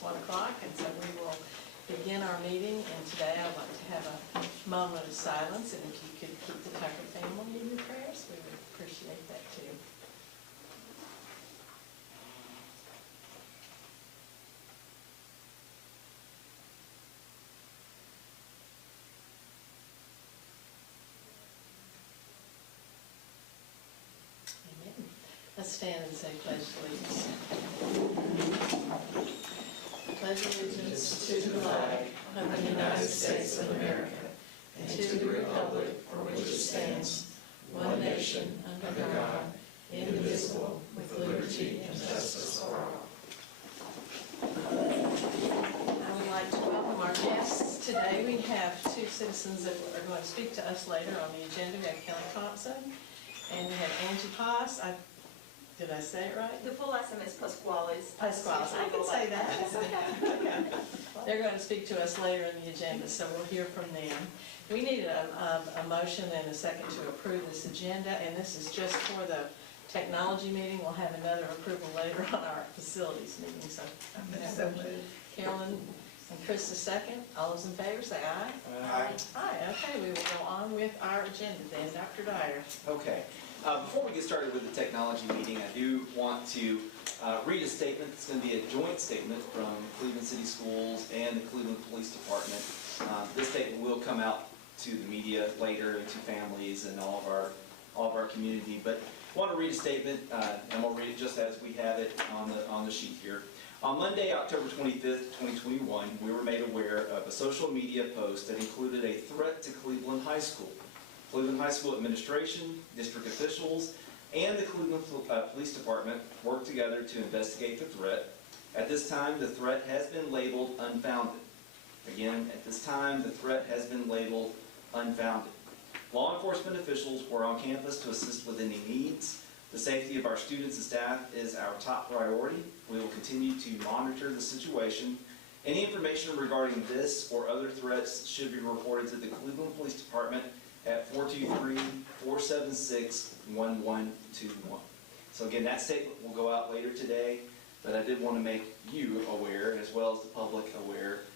It's 1 o'clock, and so we will begin our meeting. And today I'd like to have a moment of silence, and if you could keep the Tucker family in your prayers, we would appreciate that too. Amen. Let's stand and say pledge allegiance. Pledge allegiance to the flag of the United States of America and to the republic for which it stands, one nation, under God, indivisible, with liberty and justice for all. I would like to welcome our guests today. We have two citizens that are going to speak to us later on the agenda. We have Kelly Thompson and we have Angie Haas. Did I say it right? The full last name is Pasquales. Pasquales. I can say that. Okay. They're going to speak to us later in the agenda, so we'll hear from them. We need a motion and a second to approve this agenda, and this is just for the technology meeting. We'll have another approval later on our facilities meeting. So Carolyn and Chris, a second. All those in favor say aye. Aye. Aye. Okay, we will go on with our agenda then. Dr. Dyer. Okay. Before we get started with the technology meeting, I do want to read a statement. It's going to be a joint statement from Cleveland City Schools and the Cleveland Police Department. This statement will come out to the media later and to families and all of our community. But I want to read a statement, and we'll read it just as we have it on the sheet here. On Monday, October 25th, 2021, we were made aware of a social media post that included a threat to Cleveland High School. Cleveland High School administration, district officials, and the Cleveland Police Department worked together to investigate the threat. At this time, the threat has been labeled unfounded. Again, at this time, the threat has been labeled unfounded. Law enforcement officials were on campus to assist with any needs. The safety of our students and staff is our top priority. We will continue to monitor the situation. Any information regarding this or other threats should be reported to the Cleveland Police Department at 423-476-1121. So again, that statement will go out later today, but I did want to make you aware, as well as the public aware,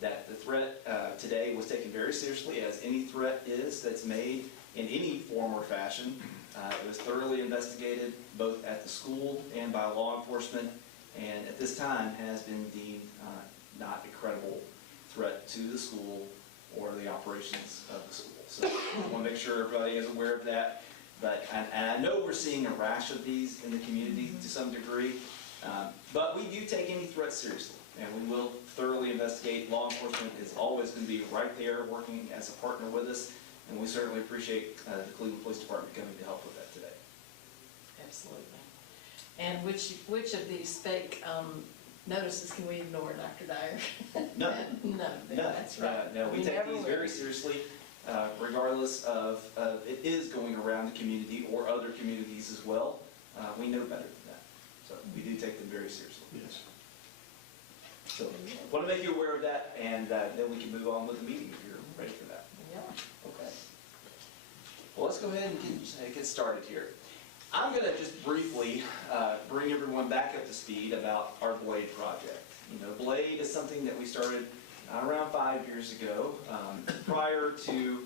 that the threat today was taken very seriously, as any threat is that's made in any form or fashion. It was thoroughly investigated both at the school and by law enforcement, and at this time has been deemed not a credible threat to the school or the operations of the school. So I want to make sure everybody is aware of that. But and I know we're seeing a rash of these in the community to some degree, but we do take any threat seriously, and we will thoroughly investigate. Law enforcement is always going to be right there working as a partner with us, and we certainly appreciate the Cleveland Police Department coming to help with that today. Absolutely. And which of these fake notices can we ignore, Dr. Dyer? None. None. That's right. No, we take these very seriously, regardless of it is going around the community or other communities as well. We know better than that. So we do take them very seriously. Yes. So I want to make you aware of that, and then we can move on with the meeting if you're ready for that. Yeah. Okay. Well, let's go ahead and get started here. I'm going to just briefly bring everyone back up to speed about our BLADE project. You know, BLADE is something that we started around 5 years ago. Prior to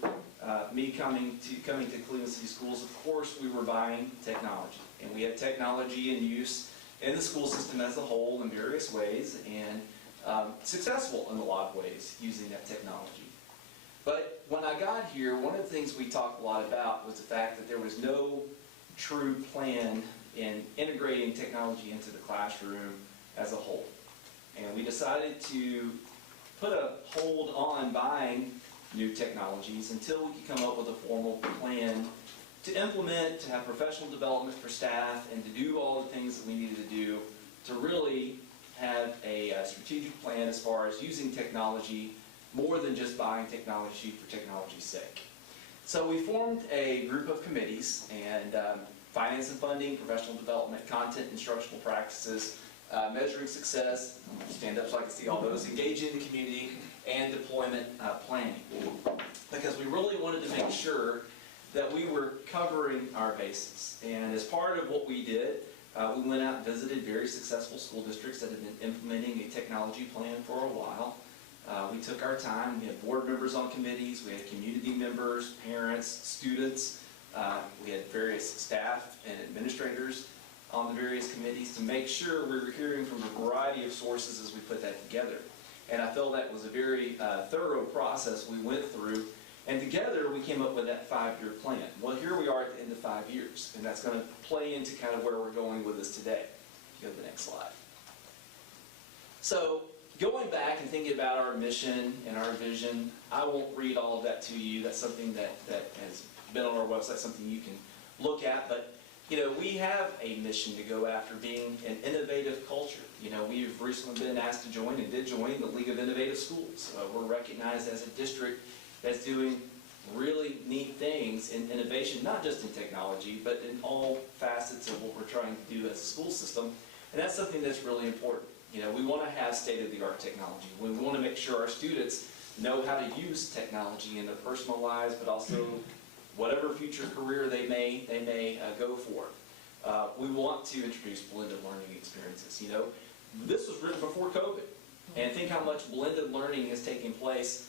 me coming to Cleveland City Schools, of course, we were buying technology. And we had technology in use in the school system as a whole in various ways, and successful in a lot of ways using that technology. But when I got here, one of the things we talked a lot about was the fact that there was no true plan in integrating technology into the classroom as a whole. And we decided to put a hold on buying new technologies until we could come up with a formal plan to implement, to have professional development for staff, and to do all the things that we needed to do to really have a strategic plan as far as using technology more than just buying technology for technology's sake. So we formed a group of committees, and finance and funding, professional development, content, instructional practices, measuring success, stand up so I can see all those, engaging the community, and deployment planning. Because we really wanted to make sure that we were covering our bases. And as part of what we did, We went out and visited very successful school districts that have been implementing a technology plan for a while. We took our time. We had board members on committees. We had community members, parents, students. We had various staff and administrators on the various committees to make sure we were hearing from a variety of sources as we put that together. And I felt that was a very thorough process we went through. And together we came up with that 5-year plan. Well, here we are at the end of 5 years, and that's going to play into kind of where we're going with this today. Go to the next slide. So, going back and thinking about our mission and our vision, I won't read all of that to you. That's something that has been on our website, something you can look at. But, you know, we have a mission to go after being an innovative culture. You know, we've recently been asked to join and did join the League of Innovative Schools. We're recognized as a district that's doing really neat things in innovation, not just in technology, but in all facets of what we're trying to do as a school system. And that's something that's really important. You know, we want to have state-of-the-art technology. We want to make sure our students know how to use technology in their personal lives, but also whatever future career they may go for. We want to introduce blended learning experiences. You know, this was written before COVID, and think how much blended learning is taking place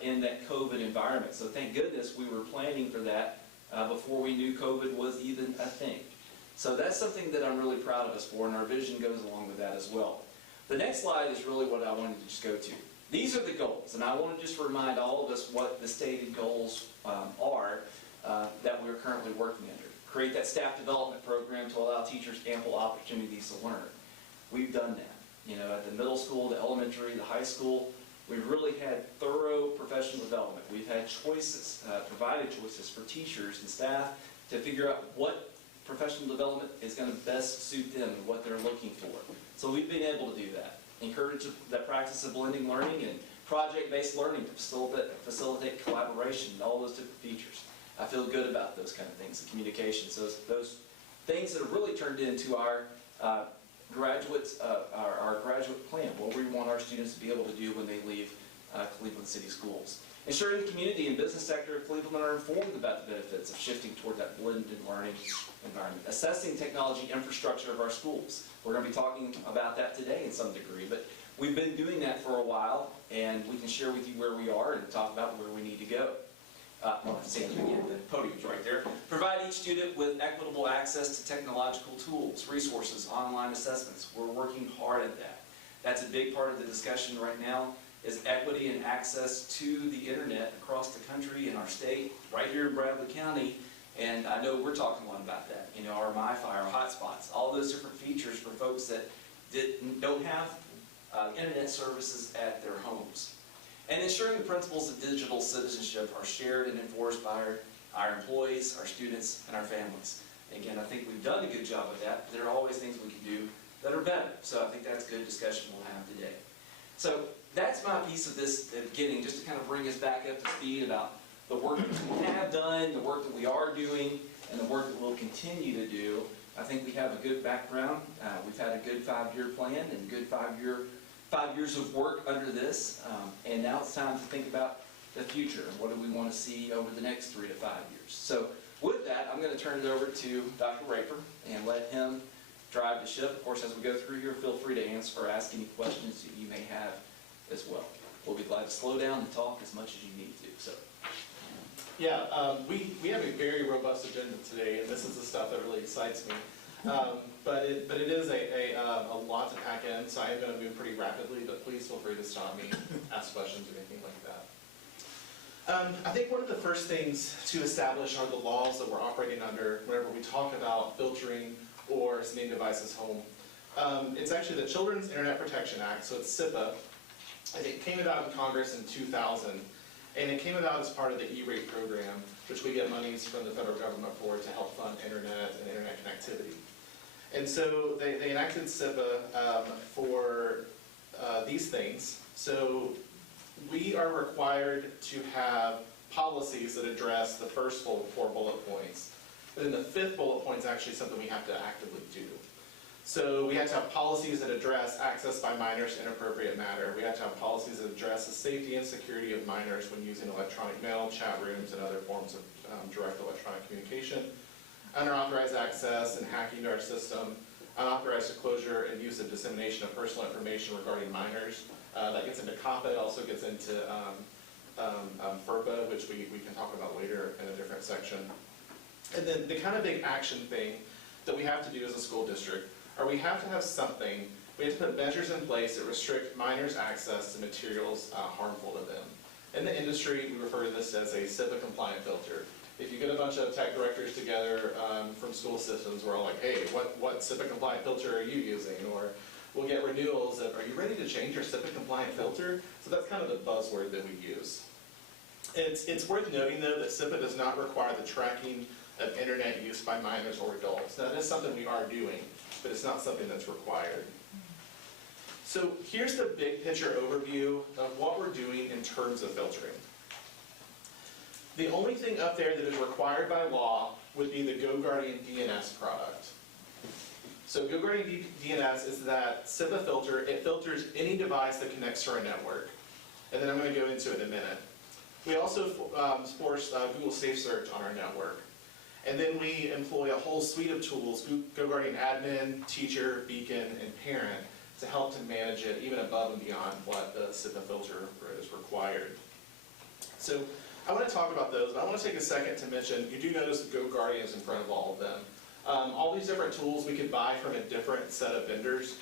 in that COVID environment. So thank goodness we were planning for that before we knew COVID was even a thing. So that's something that I'm really proud of us for, and our vision goes along with that as well. The next slide is really what I wanted to just go to. These are the goals, and I want to just remind all of us what the stated goals are that we're currently working under. Create that staff development program to allow teachers ample opportunities to learn. We've done that. You know, at the middle school, the elementary, the high school, we've really had thorough professional development. We've had choices, provided choices for teachers and staff to figure out what professional development is going to best suit them and what they're looking for. So we've been able to do that. Encourage the practice of blending learning and project-based learning to facilitate collaboration and all those different features. I feel good about those kind of things, the communications, those things that have really turned into our graduate plan, what we want our students to be able to do when they leave Cleveland City Schools. Ensuring the community and business sector of Cleveland are informed about the benefits of shifting toward that blended learning environment. Assessing technology infrastructure of our schools. We're going to be talking about that today in some degree, but we've been doing that for a while, and we can share with you where we are and talk about where we need to go. Stand again, the podium's right there. Provide each student with equitable access to technological tools, resources, online assessments. We're working hard at that. That's a big part of the discussion right now, is equity and access to the internet across the country and our state, right here in Bradley County. And I know we're talking a lot about that. You know, our MiFi, our hotspots, all those different features for folks that don't have internet services at their homes. And ensuring the principles of digital citizenship are shared and enforced by our employees, our students, and our families. Again, I think we've done a good job of that, but there are always things we can do that are better. So I think that's a good discussion we'll have today. So that's my piece of this at the beginning, just to kind of bring us back up to speed about the work that we have done, the work that we are doing, and the work that we'll continue to do. I think we have a good background. We've had a good 5-year plan and good 5 years of work under this, and now it's time to think about the future and what do we want to see over the next 3 to 5 years. So with that, I'm going to turn it over to Dr. Raper and let him drive the ship. Of course, as we go through here, feel free to answer or ask any questions that you may have as well. We'll be glad to slow down and talk as much as you need to. So. Yeah, we have a very robust agenda today, and this is the stuff that really excites me. But it is a lot to pack in, so I am going to move pretty rapidly, but please feel free to stop me, ask questions, or anything like that. I think one of the first things to establish are the laws that we're operating under whenever we talk about filtering or sending devices home. It's actually the Children's Internet Protection Act, so it's CIPA, and it came about in Congress in 2000. And it came about as part of the E-rate program, which we get monies from the federal government for to help fund internet and internet connectivity. And so they enacted CIPA for these things. So we are required to have policies that address the first 4 bullet points. But then the 5th bullet point is actually something we have to actively do. So we have to have policies that address access by minors to inappropriate matter. We have to have policies that address the safety and security of minors when using electronic mail, chat rooms, and other forms of direct electronic communication. Unauthorized access and hacking to our system. unauthorized disclosure and use of dissemination of personal information regarding minors. That gets into COPPA, it also gets into FERPA, which we can talk about later in a different section. And then the kind of big action thing that we have to do as a school district, or we have to have something, we have to put measures in place that restrict minors' access to materials harmful to them. In the industry, we refer to this as a SIPA compliant filter. If you get a bunch of tech directors together from school systems, we're all like, hey, what SIPA compliant filter are you using? Or we'll get renewals of, are you ready to change your SIPA compliant filter? So that's kind of the buzzword that we use. It's worth noting though that SIPA does not require the tracking of internet use by minors or adults. Now that is something we are doing, but it's not something that's required. So here's the big picture overview of what we're doing in terms of filtering. The only thing up there that is required by law would be the GoGuardian DNS product. So GoGuardian DNS is that SIPA filter. It filters any device that connects to our network. And then I'm going to go into it in a minute. We also force Google Safe Search on our network. And then we employ a whole suite of tools, GoGuardian Admin, Teacher, Beacon, and Parent, to help to manage it even above and beyond what the SIPA filter is required. So I want to talk about those, but I want to take a second to mention, you do notice the GoGuardian is in front of all of them. All these different tools we could buy from a different set of vendors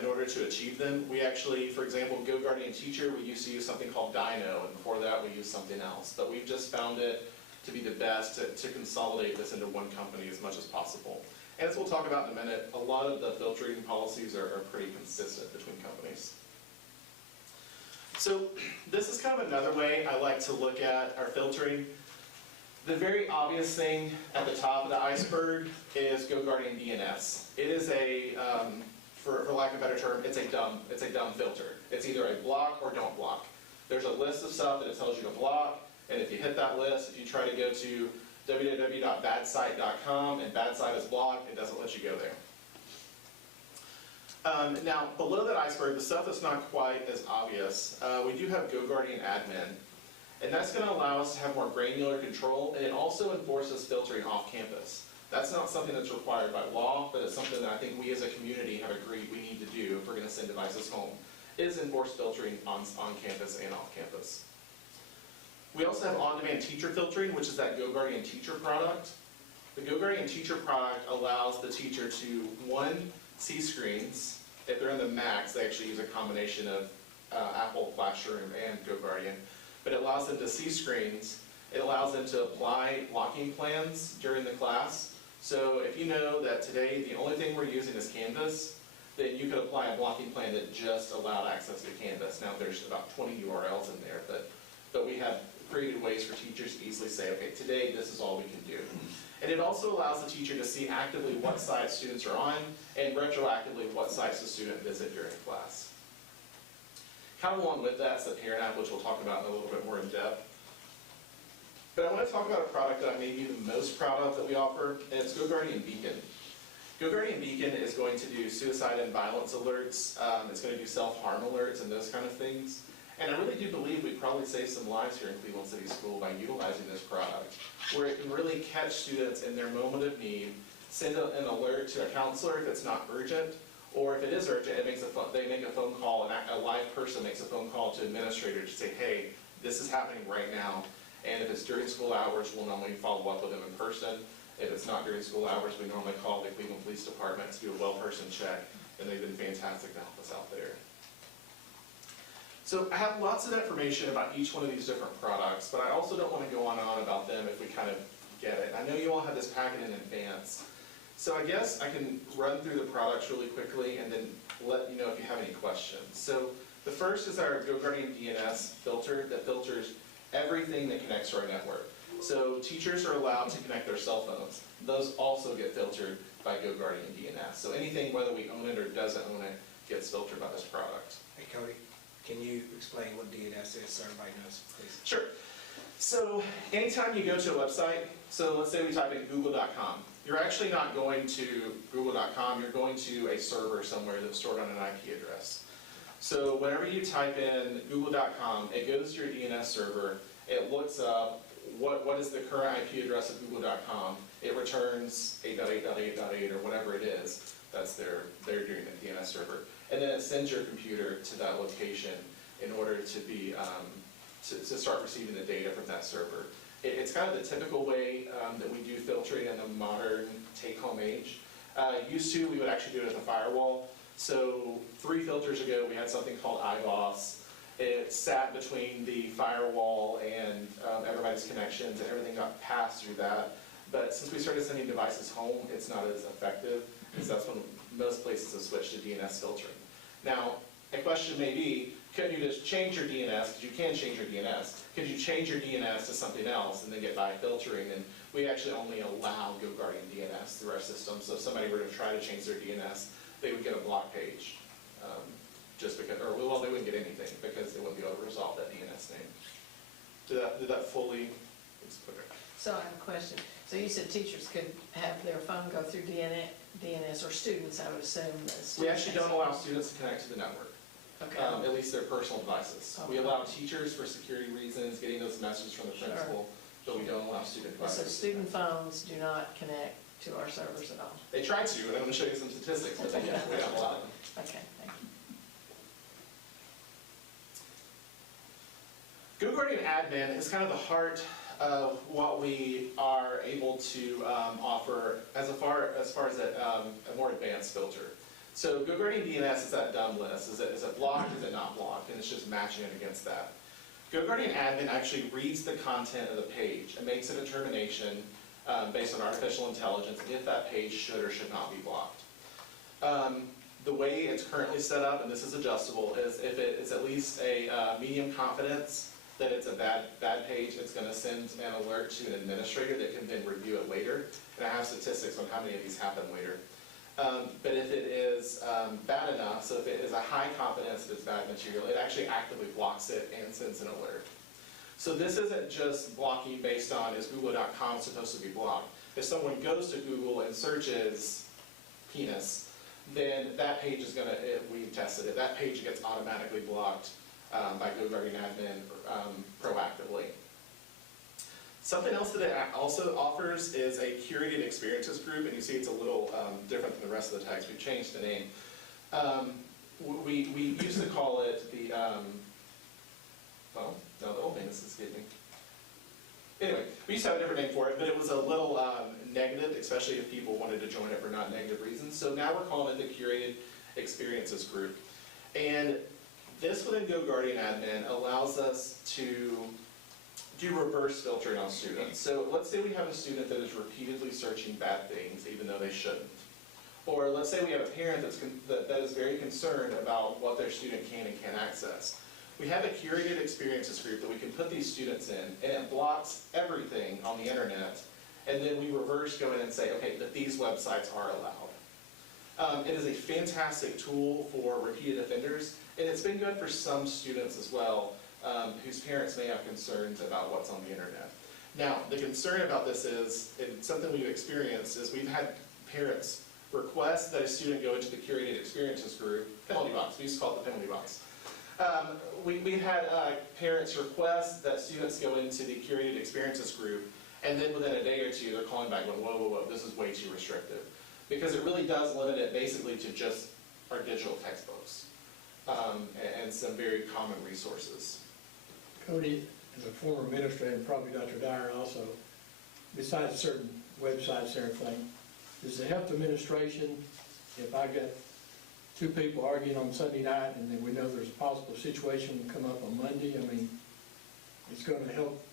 in order to achieve them. We actually, for example, GoGuardian Teacher, we used to use something called Dino, and before that we used something else. But we've just found it to be the best to consolidate this into one company as much as possible. And as we'll talk about in a minute, a lot of the filtering policies are pretty consistent between companies. So this is kind of another way I like to look at our filtering. The very obvious thing at the top of the iceberg is GoGuardian DNS. It is a, for lack of a better term, it's a dumb filter. It's either a block or don't block. There's a list of stuff that it tells you to block, and if you hit that list, if you try to go to www.badsite.com and bad site is blocked, it doesn't let you go there. Now, below that iceberg, the stuff that's not quite as obvious, we do have GoGuardian Admin. And that's going to allow us to have more granular control, and it also enforces filtering off campus. That's not something that's required by law, but it's something that I think we as a community have agreed we need to do if we're going to send devices home, is enforce filtering on campus and off campus. We also have on-demand teacher filtering, which is that GoGuardian Teacher product. The GoGuardian Teacher product allows the teacher to, one, see screens. If they're in the Macs, they actually use a combination of Apple Classroom and GoGuardian. But it allows them to see screens. It allows them to apply blocking plans during the class. So if you know that today the only thing we're using is Canvas, then you could apply a blocking plan that just allowed access to Canvas. Now there's about 20 URLs in there, but we have created ways for teachers to easily say, okay, today this is all we can do. And it also allows the teacher to see actively what sites students are on and retroactively what sites the student visit during class. Kind of along with that is the Parent app, which we'll talk about in a little bit more in depth. But I want to talk about a product that I may be the most proud of that we offer, and it's GoGuardian Beacon. GoGuardian Beacon is going to do suicide and violence alerts. It's going to do self-harm alerts and those kind of things. And I really do believe we probably saved some lives here in Cleveland City School by utilizing this product, where it can really catch students in their moment of need, send an alert to a counselor if it's not urgent, or if it is urgent, they make a phone call, and a live person makes a phone call to administrator to say, hey, this is happening right now. And if it's during school hours, we'll normally follow up with them in person. If it's not during school hours, we normally call the Cleveland Police Department to do a well-person check, and they've been fantastic to help us out there. So I have lots of information about each one of these different products, but I also don't want to go on and on about them if we kind of get it. I know you all have this packet in advance, so I guess I can run through the products really quickly and then let you know if you have any questions. So the first is our GoGuardian DNS filter that filters everything that connects to our network. So teachers are allowed to connect their cell phones. Those also get filtered by GoGuardian DNS. So anything, whether we own it or doesn't own it, gets filtered by this product. Hey Cody, can you explain what DNS is so everybody knows, please? Sure. So anytime you go to a website, so let's say we type in google.com, you're actually not going to google.com, you're going to a server somewhere that's stored on an IP address. So whenever you type in google.com, it goes to your DNS server, it looks up what is the current IP address of google.com, it returns 8.8.8.8 or whatever it is. they're doing the DNS server. And then it sends your computer to that location in order to be, to start receiving the data from that server. It's kind of the typical way that we do filtering in the modern take-home age. Used to, we would actually do it as a firewall. So 3 filters ago, we had something called iBoss. It sat between the firewall and everybody's connections, and everything got passed through that. But since we started sending devices home, it's not as effective, because that's when most places have switched to DNS filtering. Now, a question may be, couldn't you just change your DNS, because you can change your DNS, could you change your DNS to something else and then get by filtering? And we actually only allow GoGuardian DNS through our system, so if somebody were to try to change their DNS, they would get a block page. Just because, or well, they wouldn't get anything because they wouldn't be able to resolve that DNS name. Did that fully explain? So I have a question. So you said teachers could have their phone go through DNS, or students, I would assume. We actually don't allow students to connect to the network, Okay. at least their personal devices. We Okay. allow teachers for security reasons, getting those messages from the principal, but we don't allow student So devices. student phones do not connect to our servers at all? They try to, and I'm going to show you some statistics, but yeah, we don't allow them. Okay, thank you. GoGuardian Admin is kind of the heart of what we are able to offer as far as a more advanced filter. So GoGuardian DNS is that dumb list. Is it blocked? Is it not blocked? And it's just matching it against that. GoGuardian Admin actually reads the content of the page and makes a determination based on artificial intelligence if that page should or should not be blocked. The way it's currently set up, and this is adjustable, is if it is at least a medium confidence that it's a bad page, it's going to send an alert to an administrator that can then review it later. And I have statistics on how many of these happen later. But if it is bad enough, so if it is a high confidence that it's bad material, it actually actively blocks it and sends an alert. So this isn't just blocking based on is google.com supposed to be blocked. If someone goes to Google and searches penis, then that page is going to, we've tested it, that page gets automatically blocked by GoGuardian Admin proactively. Something else that it also offers is a curated experiences group, and you see it's a little different than the rest of the text. We've changed the name. We used to call it the, well, no, the old name is escaping. Anyway, we used to have a different name for it, but it was a little negative, especially if people wanted to join it for not negative reasons. So now we're calling it the curated experiences group. And this within GoGuardian Admin allows us to do reverse filtering on students. So let's say we have a student that is repeatedly searching bad things even though they shouldn't. Or let's say we have a parent that is very concerned about what their student can and can't access. We have a curated experiences group that we can put these students in, and it blocks everything on the internet, and then we reverse go in and say, okay, that these websites are allowed. It is a fantastic tool for repeated offenders, and it's been good for some students as well, whose parents may have concerns about what's on the internet. Now, the concern about this is, and something we've experienced, is we've had parents request that a student go into the curated experiences group, penalty box, we used to call it the penalty box. We've had parents request that students go into the curated experiences group, and then within a day or two, they're calling back going, whoa, whoa, whoa, this is way too restrictive. Because it really does limit it basically to just our digital textbooks and some very common resources. Cody, as a former administrator, and probably Dr. Dyer also, besides certain websites and everything, does it help the administration if I got two people arguing on Sunday night and then we know there's a possible situation to come up on Monday? I mean, it's going to help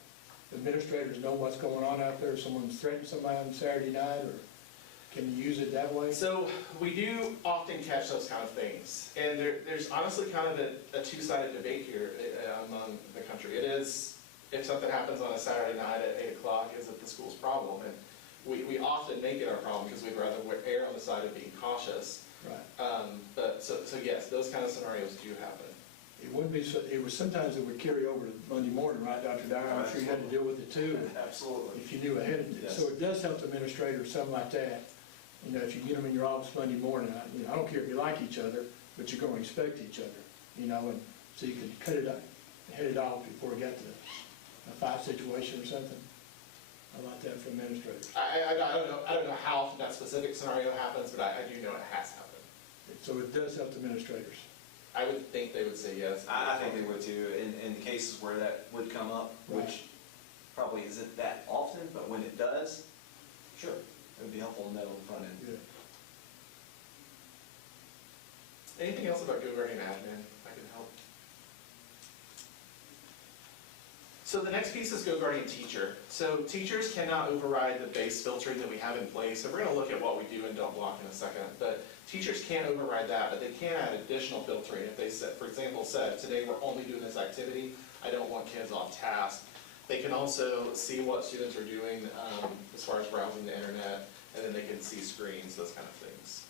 administrators know what's going on out there if someone's threatening somebody on Saturday night, or can you use it that way? So we do often catch those kind of things. And there's honestly kind of a two-sided debate here among the country. It is, if something happens on a Saturday night at 8 o'clock, is it the school's problem? And we often make it our problem because we'd rather err on the side of being cautious. Right. But so yes, those kind of scenarios do happen. It wouldn't be so, it was sometimes it would carry over to Monday morning, right, Dr. Dyer? I'm sure you had to deal with it too. Absolutely. If you knew ahead of it. Yes. So it does help the administrator or something like that. You know, if you get them in your office Monday morning, I don't care if you like each other, but you're going to respect each other, you know, and so you can head it off before it got to a fight situation or something. How about that for administrators? I don't know how that specific scenario happens, but I do know it has happened. So it does help the administrators. I would think they would say yes. I think they would too, in the cases where that would come up, which probably isn't that often, but when it does, sure, it would be helpful to know on the front end. Yeah. Anything else about GoGuardian admin I can help? So the next piece is GoGuardian Teacher. So teachers cannot override the base filtering that we have in place. And we're going to look at what we do and don't block in a second. But teachers can't override that, but they can add additional filtering. If they said, for example, today we're only doing this activity, I don't want kids off task. They can also see what students are doing as far as browsing the internet, and then they can see screens, those kind of things.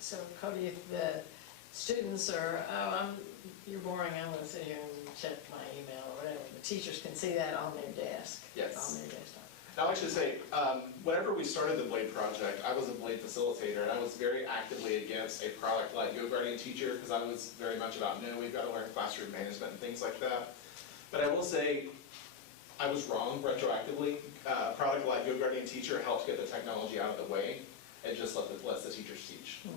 So Cody, if the students are, you're boring, I'm gonna sit here and check my email or whatever, the teachers can see that on their desk. Yes. On their desktop. I'll actually say, whenever we started the Blade project, I was a Blade facilitator, and I was very actively against a product like GoGuardian Teacher, because I was very much about, no, we've got to learn classroom management and things like that. But I will say, I was wrong retroactively. A product like GoGuardian Teacher helps get the technology out of the way, and just lets the teachers teach. Mhm.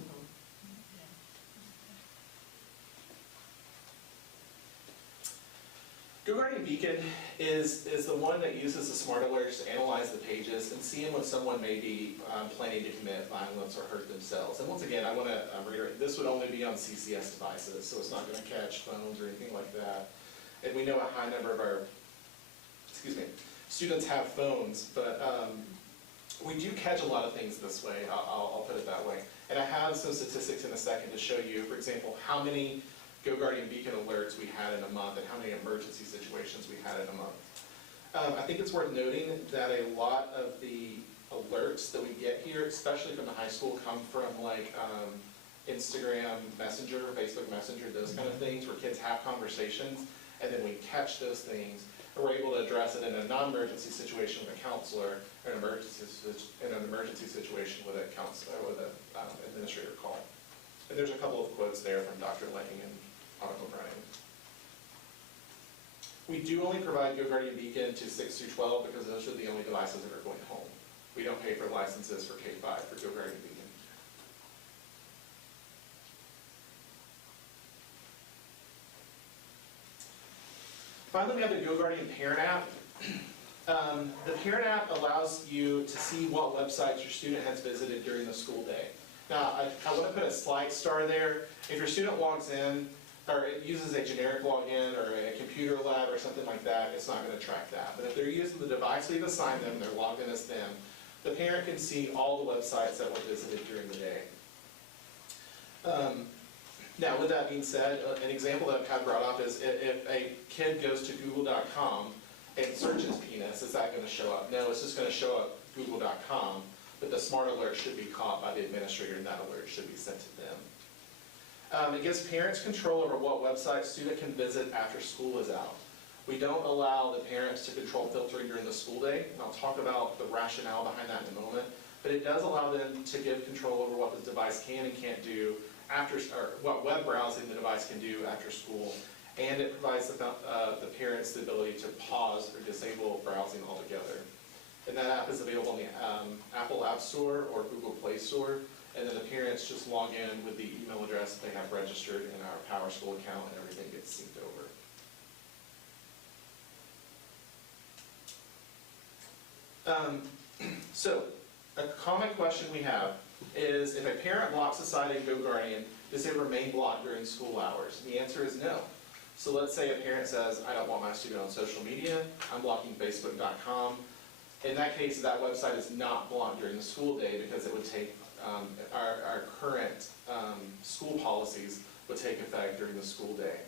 GoGuardian Beacon is the one that uses the smart alerts to analyze the pages and seeing when someone may be planning to commit violence or hurt themselves. And once again, I want to reiterate, this would only be on CCS devices, so it's not going to catch phones or anything like that. And we know a high number of our, students have phones, but we do catch a lot of things this way, I'll put it that way. And I have some statistics in a second to show you, for example, how many GoGuardian Beacon alerts we had in a month and how many emergency situations we had in a month. I think it's worth noting that a lot of the alerts that we get here, especially from the high school, come from like Instagram Messenger, Facebook Messenger, those kind of things where kids have conversations, and then we catch those things and we're able to address it in a non-emergency situation with a counselor, or in an emergency situation with a counselor, with an administrator call. And there's a couple of quotes there from Dr. Lenning and Article Browning. We do only provide GoGuardian Beacon to 6 through 12 because those are the only devices that are going home. We don't pay for licenses for K-5 for GoGuardian Beacon. Finally, we have the GoGuardian Parent app. The Parent app allows you to see what websites your student has visited during the school day. Now, I want to put a slight star there. If your student logs in, or it uses a generic login or a computer lab or something like that, it's not going to track that. But if they're using the device we've assigned them, they're logged in as them, the parent can see all the websites that were visited during the day. Now, with that being said, an example that I've had brought up is if a kid goes to google.com and searches penis, is that going to show up? No, it's just going to show up google.com, but the smart alert should be caught by the administrator and that alert should be sent to them. It gives parents control over what website student can visit after school is out. We don't allow the parents to control filtering during the school day, and I'll talk about the rationale behind that in a moment, but it does allow them to give control over what the device can and can't do after, or what web browsing the device can do after school, and it provides the parents the ability to pause or disable browsing altogether. And that app is available on the Apple App Store or Google Play Store, and then the parents just log in with the email address they have registered in our Power School account, and everything gets synced over. So, a common question we have is, if a parent locks aside a GoGuardian, does it remain blocked during school hours? And the answer is no. So let's say a parent says, I don't want my student on social media, I'm blocking Facebook.com. In that case, that website is not blocked during the school day because it would take, our current school policies would take effect during the school day.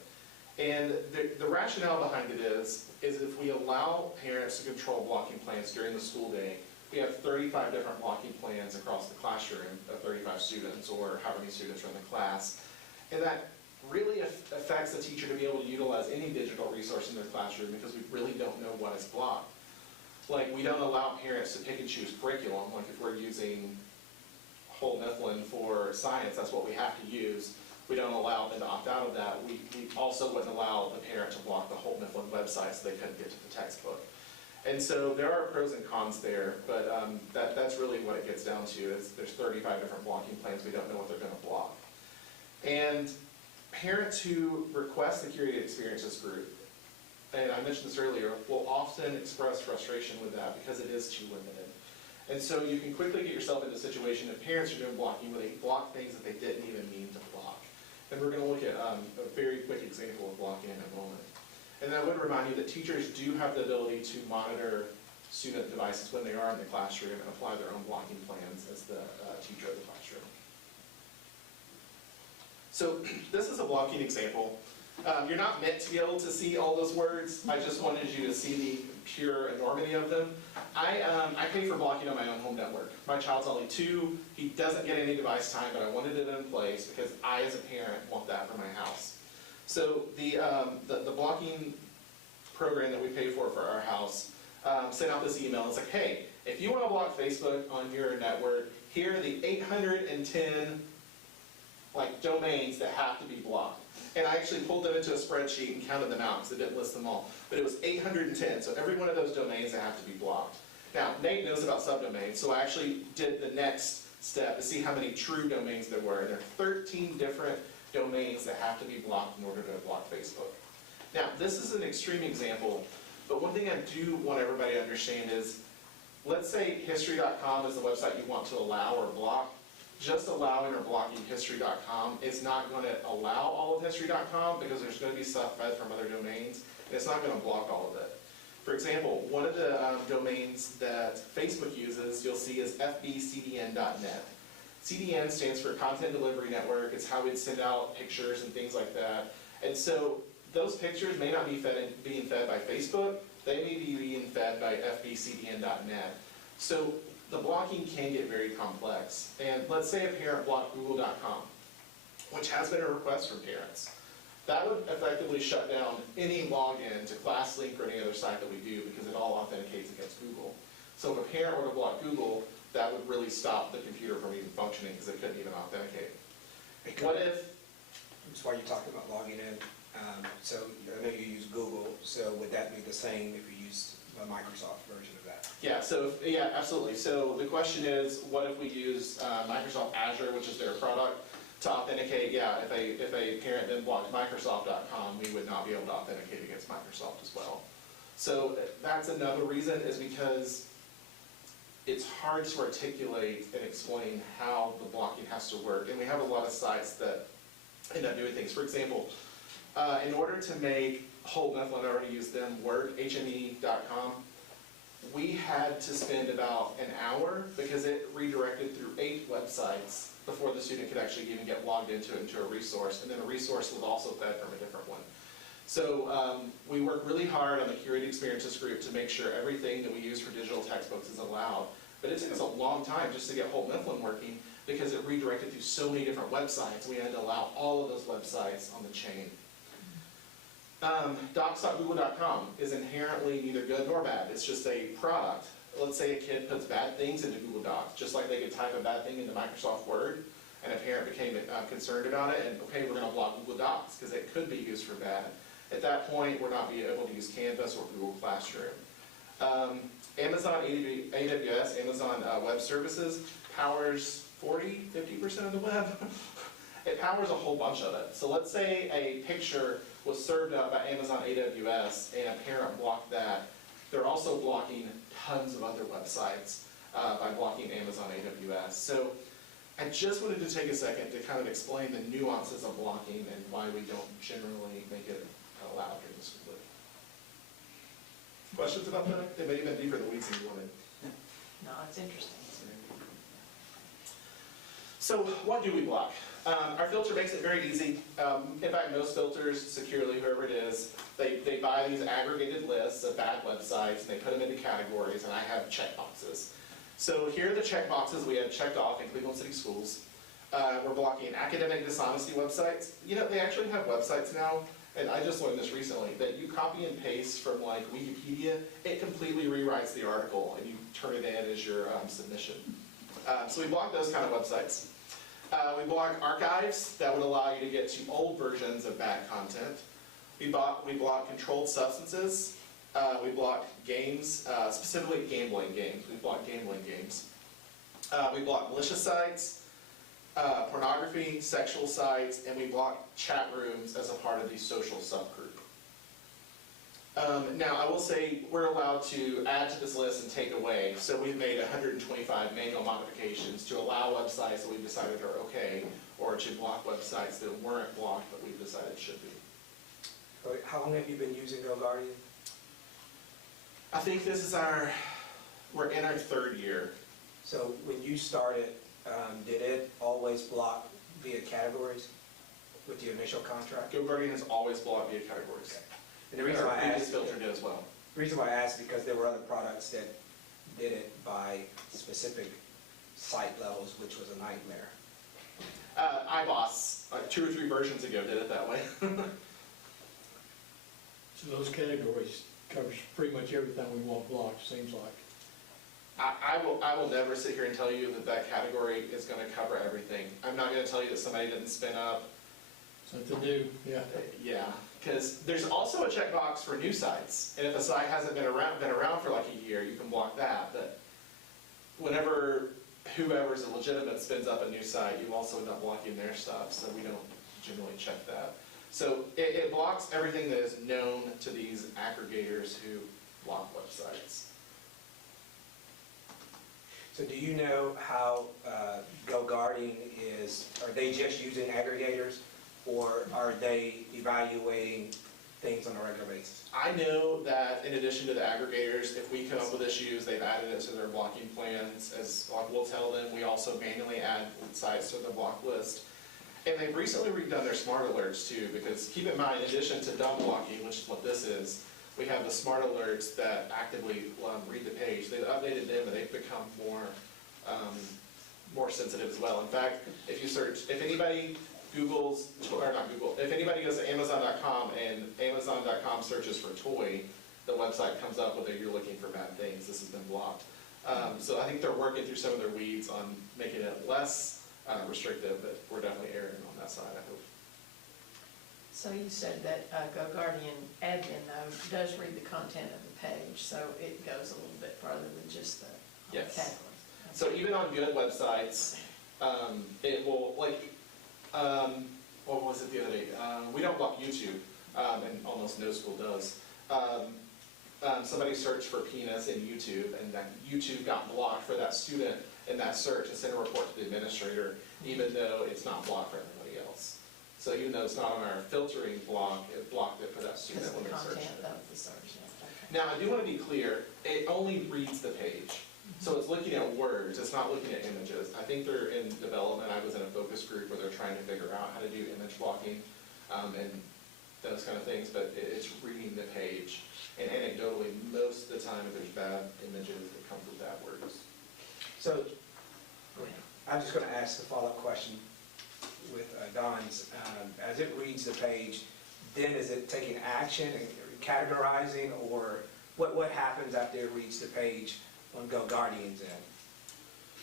And the rationale behind it is if we allow parents to control blocking plans during the school day, we have 35 different blocking plans across the classroom of 35 students, or however many students are in the class. And that really affects the teacher to be able to utilize any digital resource in their classroom because we really don't know what is blocked. Like, we don't allow parents to pick and choose curriculum. Like, if we're using whole Mifflin for science, that's what we have to use. We don't allow them to opt out of that. We also wouldn't allow the parent to block the whole Mifflin website so they couldn't get to the textbook. And so there are pros and cons there, but that's really what it gets down to is there's 35 different blocking plans. We don't know what they're going to block. And parents who request the curated experiences group, and I mentioned this earlier, will often express frustration with that because it is too limited. And so you can quickly get yourself into a situation if parents are doing blocking where they block things that they didn't even mean to block. And we're going to look at a very quick example of blocking in a moment. And I would remind you that teachers do have the ability to monitor student devices when they are in the classroom and apply their own blocking plans as the teacher of the classroom. So this is a blocking example. You're not meant to be able to see all those words. I just wanted you to see the pure enormity of them. I pay for blocking on my own home network. My child's only 2. He doesn't get any device time, but I wanted it in place because I, as a parent, want that for my house. So the blocking program that we pay for our house sent out this email. It's like, hey, if you want to block Facebook on your network, here are the 810 domains that have to be blocked. And I actually pulled them into a spreadsheet and counted them out because it didn't list them all. But it was 810, so every one of those domains that have to be blocked. Now, Nate knows about subdomains, so I actually did the next step to see how many true domains there were. And there are 13 different domains that have to be blocked in order to block Facebook. Now, this is an extreme example, but one thing I do want everybody to understand is, let's say history.com is the website you want to allow or block. Just allowing or blocking history.com is not going to allow all of history.com because there's going to be stuff fed from other domains, and it's not going to block all of it. For example, one of the domains that Facebook uses, you'll see, is fbcdn.net. CDN stands for Content Delivery Network. It's how we'd send out pictures and things like that. And so those pictures may not be being fed by Facebook. They may be being fed by fbcdn.net. So the blocking can get very complex. And let's say a parent blocked google.com, which has been a request from parents. That would effectively shut down any login to ClassLink or any other site that we do because it all authenticates against Google. So if a parent were to block Google, that would really stop the computer from even functioning because it couldn't even authenticate. What if... That's why you're talking about logging in. So I know you use Google, so would that be the same if you used a Microsoft version of that? Yeah, absolutely. So the question is, what if we use Microsoft Azure, which is their product, to authenticate? Yeah, if a parent then blocked Microsoft.com, we would not be able to authenticate against Microsoft as well. So that's another reason, is because it's hard to articulate and explain how the blocking has to work. And we have a lot of sites that end up doing things. For example, in order to make Holt Mifflin, I already used them, work, HME.com, we had to spend about an hour because it redirected through 8 websites before the student could actually even get logged into it, into a resource. And then a resource was also fed from a different one. So we work really hard on the Curated Experiences group to make sure everything that we use for digital textbooks is allowed. But it took us a long time just to get Holt Mifflin working because it redirected through so many different websites. We had to allow all of those websites on the chain. Docs.google.com is inherently neither good nor bad. It's just a product. Let's say a kid puts bad things into Google Docs, just like they could type a bad thing into Microsoft Word, and a parent became concerned about it, and okay, we're going to block Google Docs because it could be used for bad. At that point, we're not being able to use Canvas or Google Classroom. Amazon AWS, Amazon Web Services, powers 40–50% of the web. It powers a whole bunch of it. So let's say a picture was served up by Amazon AWS and a parent blocked that. They're also blocking tons of other websites by blocking Amazon AWS. So I just wanted to take a second to kind of explain the nuances of blocking and why we don't generally make it allowed during the school day. Questions about that? It may have been deeper than we seemed to wanted. No, it's interesting. So what do we block? Our filter makes it very easy. In fact, most filters, Securely, whoever it is, they buy these aggregated lists of bad websites, and they put them into categories, and I have checkboxes. So here are the checkboxes we have checked off in Cleveland City Schools. We're blocking academic dishonesty websites. You know, they actually have websites now, and I just learned this recently, that you copy and paste from like Wikipedia, it completely rewrites the article, and you turn it in as your submission. So we block those kind of websites. We block archives that would allow you to get to old versions of bad content. We block controlled substances. We block games, specifically gambling games. We block gambling games. We block malicious sites, pornography, sexual sites, and we block chat rooms as a part of the social subgroup. Now, I will say we're allowed to add to this list and take away. So we've made 125 manual modifications to allow websites that we've decided are okay, or to block websites that weren't blocked but we've decided should be. How long have you been using GoGuardian? I think this is we're in our 3rd year. So when you started, did it always block via categories with the initial contract? GoGuardian has always blocked via categories. Okay. And the reason why I asked, filter did as well. the reason why I asked is because there were other products that did it by specific site levels, which was a nightmare. iBoss, like 2 or 3 versions ago, did it that way. So those categories covers pretty much everything we want blocked, seems like. I will never sit here and tell you that category is going to cover everything. I'm not going to tell you that somebody didn't spin up. Something new, yeah. Yeah, because there's also a checkbox for new sites, and if a site hasn't been around for like a year, you can block that. But whenever whoever's a legitimate spins up a new site, you also end up blocking their stuff, so we don't generally check that. So it blocks everything that is known to these aggregators who block websites. So do you know how GoGuardian is, are they just using aggregators, or are they evaluating things on a regular basis? I know that in addition to the aggregators, if we come up with issues, they've added it to their blocking plans. As like we'll tell them, we also manually add sites to the block list. And they've recently redone their smart alerts too, because keep in mind, in addition to dumb blocking, which is what this is, we have the smart alerts that actively read the page. They've updated them and they've become more sensitive as well. In fact, if you search, if anybody Google's, or not Google, if anybody goes to Amazon.com and Amazon.com searches for toy, the website comes up whether you're looking for bad things. This has been blocked. So I think they're working through some of their weeds on making it less restrictive, but we're definitely erring on that side, I hope. So you said that GoGuardian admin though does read the content of the page, so it goes a little bit farther than just the Yes. categories. So even on good websites, it will, like, what was it the other day? We don't block YouTube, and almost no school does. Somebody searched for penis in YouTube, and then YouTube got blocked for that student in that search and sent a report to the administrator, even though it's not blocked for everybody else. So even though it's not on our filtering block, it blocked it for that student Because when of the they searched content it. of the search, yeah. Okay. Now, I do want to be clear, it only reads the page. So it's looking at words, it's not looking at images. I think they're in development. I was in a focus group where they're trying to figure out how to do image blocking and those kind of things, but it's reading the page. And anecdotally, most of the time, if there's bad images, it comes with bad words. So I'm just going to ask a follow-up question with Don's. As it reads the page, then is it taking action and categorizing, or what happens after it reads the page on GoGuardian's end,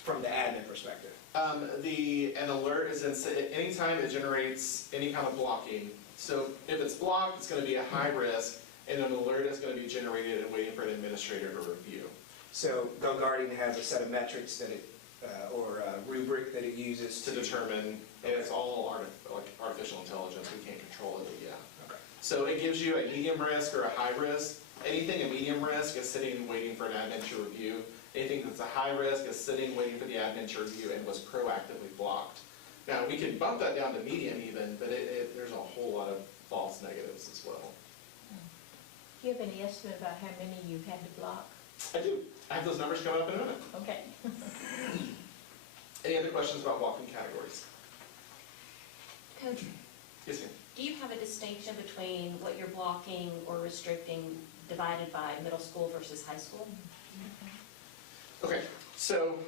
from the admin perspective? An alert is anytime it generates any kind of blocking. So if it's blocked, it's going to be a high risk, and an alert is going to be generated and waiting for an administrator to review. So GoGuardian has a set of metrics that it, or a rubric that it uses To determine, and it's all like artificial intelligence, we can't control it, but yeah. Okay. So it gives you a medium risk or a high risk. Anything a medium risk is sitting and waiting for an admin to review. Anything that's a high risk is sitting waiting for the admin to review and was proactively blocked. Now, we can bump that down to medium even, but there's a whole lot of false negatives as well. Do you have any estimate about how many you've had to block? I do. I have those numbers coming up in a minute. Okay. Any other questions about blocking categories? Coach, Yes, ma'am. do you have a distinction between what you're blocking or restricting divided by middle school versus high school? Okay, so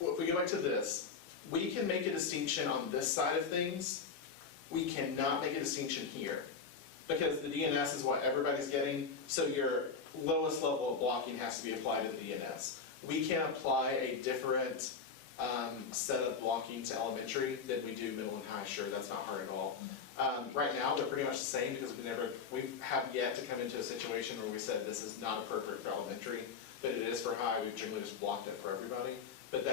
if we go back to this, we can make a distinction on this side of things. We cannot make a distinction here because the DNS is what everybody's getting, so your lowest level of blocking has to be applied to the DNS. We can apply a different set of blocking to elementary than we do middle and high. Sure, that's not hard at all. Right now, they're pretty much the same because we have yet to come into a situation where we said this is not appropriate for elementary, but it is for high. We've generally just blocked it for everybody. But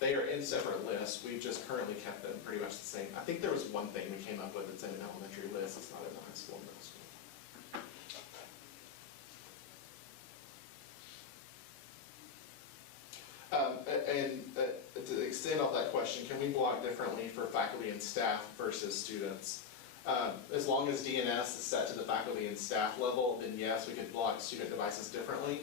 they are in separate lists. We've just currently kept them pretty much the same. I think there was one thing we came up with that's in an elementary list. It's not in the high school and middle school. To extend off that question, can we block differently for faculty and staff versus students? As long as DNS is set to the faculty and staff level, then yes, we could block student devices differently.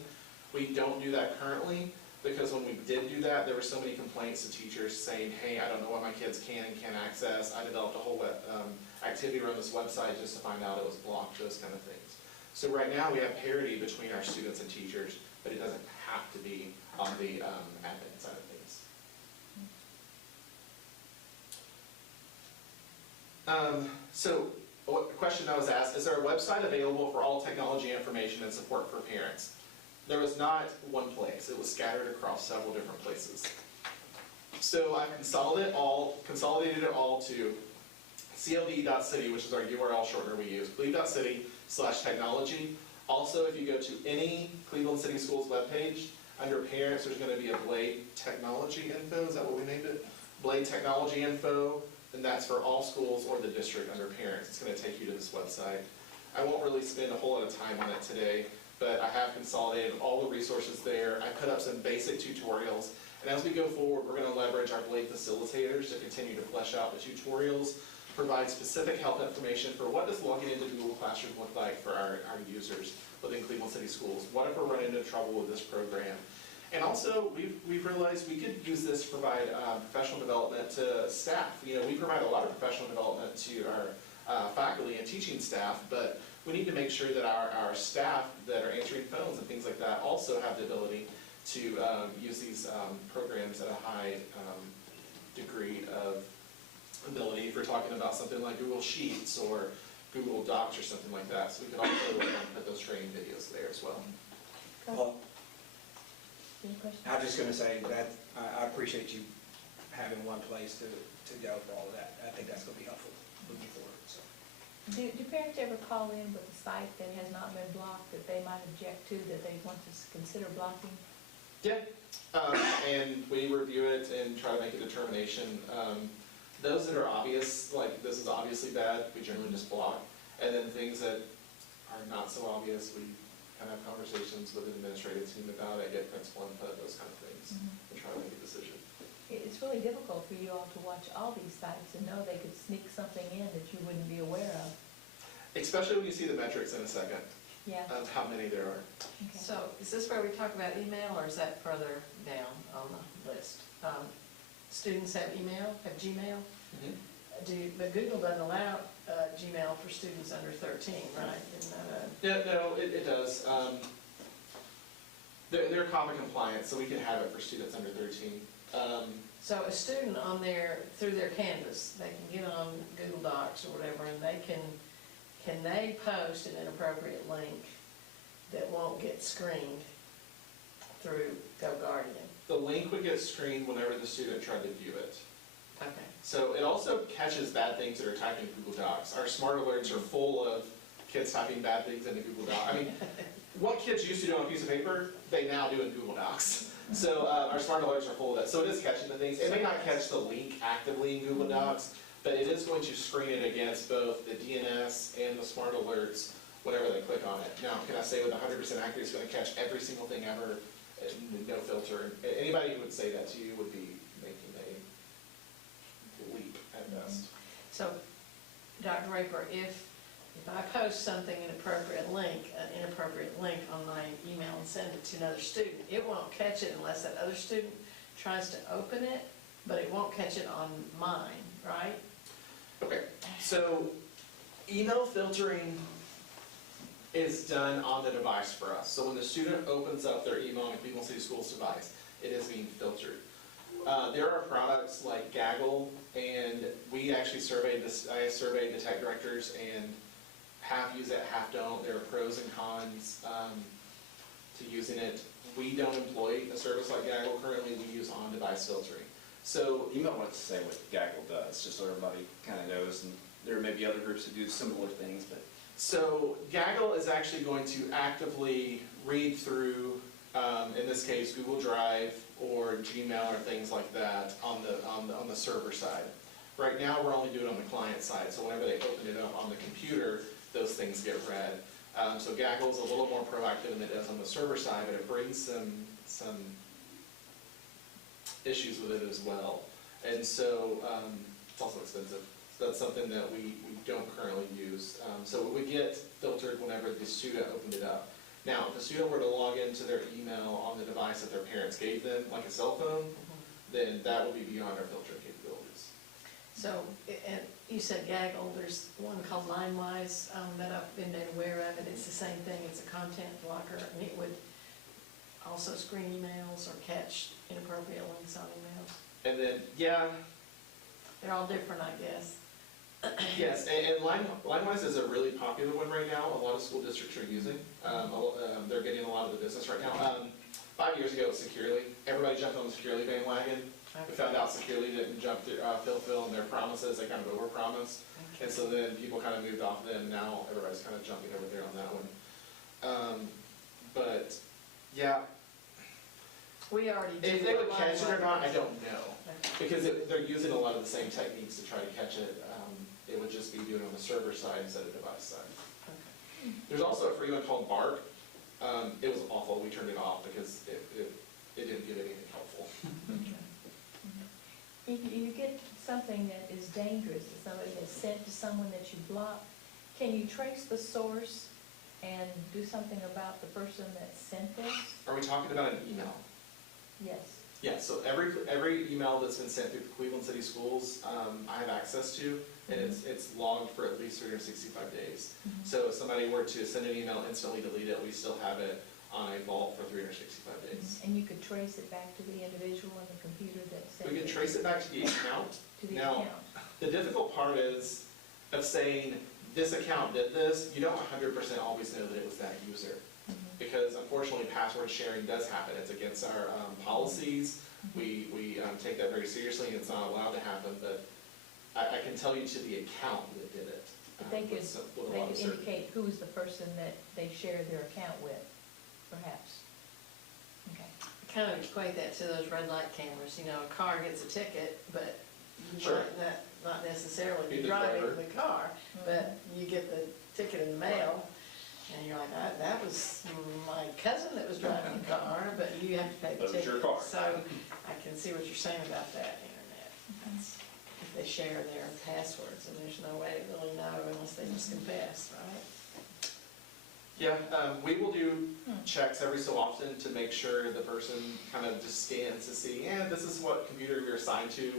We don't do that currently because when we did do that, there were so many complaints to teachers saying, hey, I don't know what my kids can and can't access. I developed a whole activity around this website just to find out it was blocked, those kind of things. So right now we have parity between our students and teachers, but it doesn't have to be on the admin side of things. So a question I was asked, is there a website available for all technology information and support for parents? There was not one place. It was scattered across several different places. So I've consolidated it all to clb.city, which is our URL shortener we use, clb.city/technology. Also, if you go to any Cleveland City Schools webpage, under parents, there's going to be a Blade Technology Info. Is that what we named it? Blade Technology Info. And that's for all schools or the district under parents. It's going to take you to this website. I won't really spend a whole lot of time on it today, but I have consolidated all the resources there. I put up some basic tutorials. And as we go forward, we're going to leverage our Blade facilitators to continue to flesh out the tutorials, provide specific help information for what does logging into Google Classroom look like for our users within Cleveland City Schools. What if we're running into trouble with this program? And also, we've realized we could use this to provide professional development to staff. You know, we provide a lot of professional development to our faculty and teaching staff, but we need to make sure that our staff that are answering phones and things like that also have the ability to use these programs at a high degree of ability. If we're talking about something like Google Sheets or Google Docs or something like that, so we could also put those training videos there as well. Well, Any questions? I'm just gonna say that I appreciate you having one place to go for all of that. I think that's gonna be helpful moving forward, so. Do parents ever call in with a site that has not been blocked that they might object to, that they want to consider blocking? Yeah, and we review it and try to make a determination. Those that are obvious, like this is obviously bad, we generally just block. And then things that are not so obvious, we kind of have conversations with the administrative team about it, get principal input, those kind of things, and try to make a decision. It's really difficult for you all to watch all these sites and know they could sneak something in that you wouldn't be aware of. Especially when you see the metrics in a second Yeah. of how many there are. Okay. So is this where we talk about email, or is that further down on the list? Students have email, have Gmail? But Google doesn't allow Gmail for students under 13, right? Isn't that No, it does. They're common compliance, so we can have it for students under 13. so a student on through their Canvas, they can get on Google Docs or whatever, and can they post an inappropriate link that won't get screened through GoGuardian? The link would get screened whenever the student tried to view it. Okay. So it also catches bad things that are typed in Google Docs. Our smart alerts are full of kids typing bad things into Google Docs. I mean, what kids used to do on a piece of paper, they now do in Google Docs. So our smart alerts are full of that. So it is catching the things. It may not catch the link actively in Google Docs, but it is going to screen it against both the DNS and the smart alerts whenever they click on it. Now, can I say with 100% accuracy it's going to catch every single thing ever, no filter? Anybody who would say that to you would be making a leap at best. So, Dr. Raper, if I post something, an inappropriate link on my email and send it to another student, it won't catch it unless that other student tries to open it, but it won't catch it on mine, right? Okay, so email filtering is done on the device for us. So when the student opens up their email on a Cleveland City Schools device, it is being filtered. There are products like Gaggle, and we actually surveyed this. I surveyed the tech directors, and half use it, half don't. There are pros and cons to using it. We don't employ a service like Gaggle currently. We use on-device filtering. So you might want to say what Gaggle does, just so everybody kind of knows, and there may be other groups that do similar things, but. So Gaggle is actually going to actively read through, in this case, Google Drive or Gmail or things like that on the server side. Right now, we're only doing it on the client side, so whenever they open it up on the computer, those things get read. So Gaggle is a little more proactive than it is on the server side, but it brings some issues with it as well. And so it's also expensive. So that's something that we don't currently use. So it would get filtered whenever the student opened it up. Now, if a student were to log into their email on the device that their parents gave them, like a cell phone, then that would be beyond our filtering capabilities. So, and you said Gaggle, there's one called Limewise that I've been made aware of, and it's the same thing, it's a content blocker, and it would also screen emails or catch inappropriate links on emails. And then, yeah, They're all different, I guess. yes, and Limewise is a really popular one right now. A lot of school districts are using. They're getting a lot of the business right now. 5 years ago, it was Securely. Everybody jumped on the Securely bandwagon. We found out Securely didn't fulfill their promises. They kind of overpromised. And so then people kind of moved off them, and now everybody's kind of jumping over there on that one. But, yeah. We already do. If they would catch it or not, I don't know. Okay. Because they're using a lot of the same techniques to try to catch it. It would just be doing it on the server side instead of device side. Okay. There's also a free one called Bark. It was awful. We turned it off because it didn't give anything helpful. If you get something that is dangerous, that somebody has sent to someone that you block, can you trace the source and do something about the person that sent this? Are we talking about an email? Yes. Yeah, so every email that's been sent through the Cleveland City Schools, I have access to, and it's logged for at least 365 days. So if somebody were to send an email, instantly delete it, we still have it on a vault for 365 days. And you could trace it back to the individual on the computer that sent it? We can trace it back to the account. To the Now, account? the difficult part is of saying, this account did this, you don't 100% always know that it was that user. Because unfortunately, password sharing does happen. It's against our policies. We take that very seriously, and it's not allowed to happen, but I can tell you to the account that did it. But they could, with a they lot of could certainty. indicate who's the person that they shared their account with, perhaps. Okay. Kind of equate that to those red light cameras, you know, a car gets a ticket, but you Sure. might not necessarily Be be the driving driver. the car, but you get the ticket in the mail, and you're like, that was my cousin that was driving the car, but you have to pay the That was ticket. your car. So I can see what you're saying about that internet. That's- If they share their passwords, and there's no way to really know unless they just confess, right? Yeah, we will do checks every so often to make sure the person kind of just scans to see, this is what computer you're assigned to,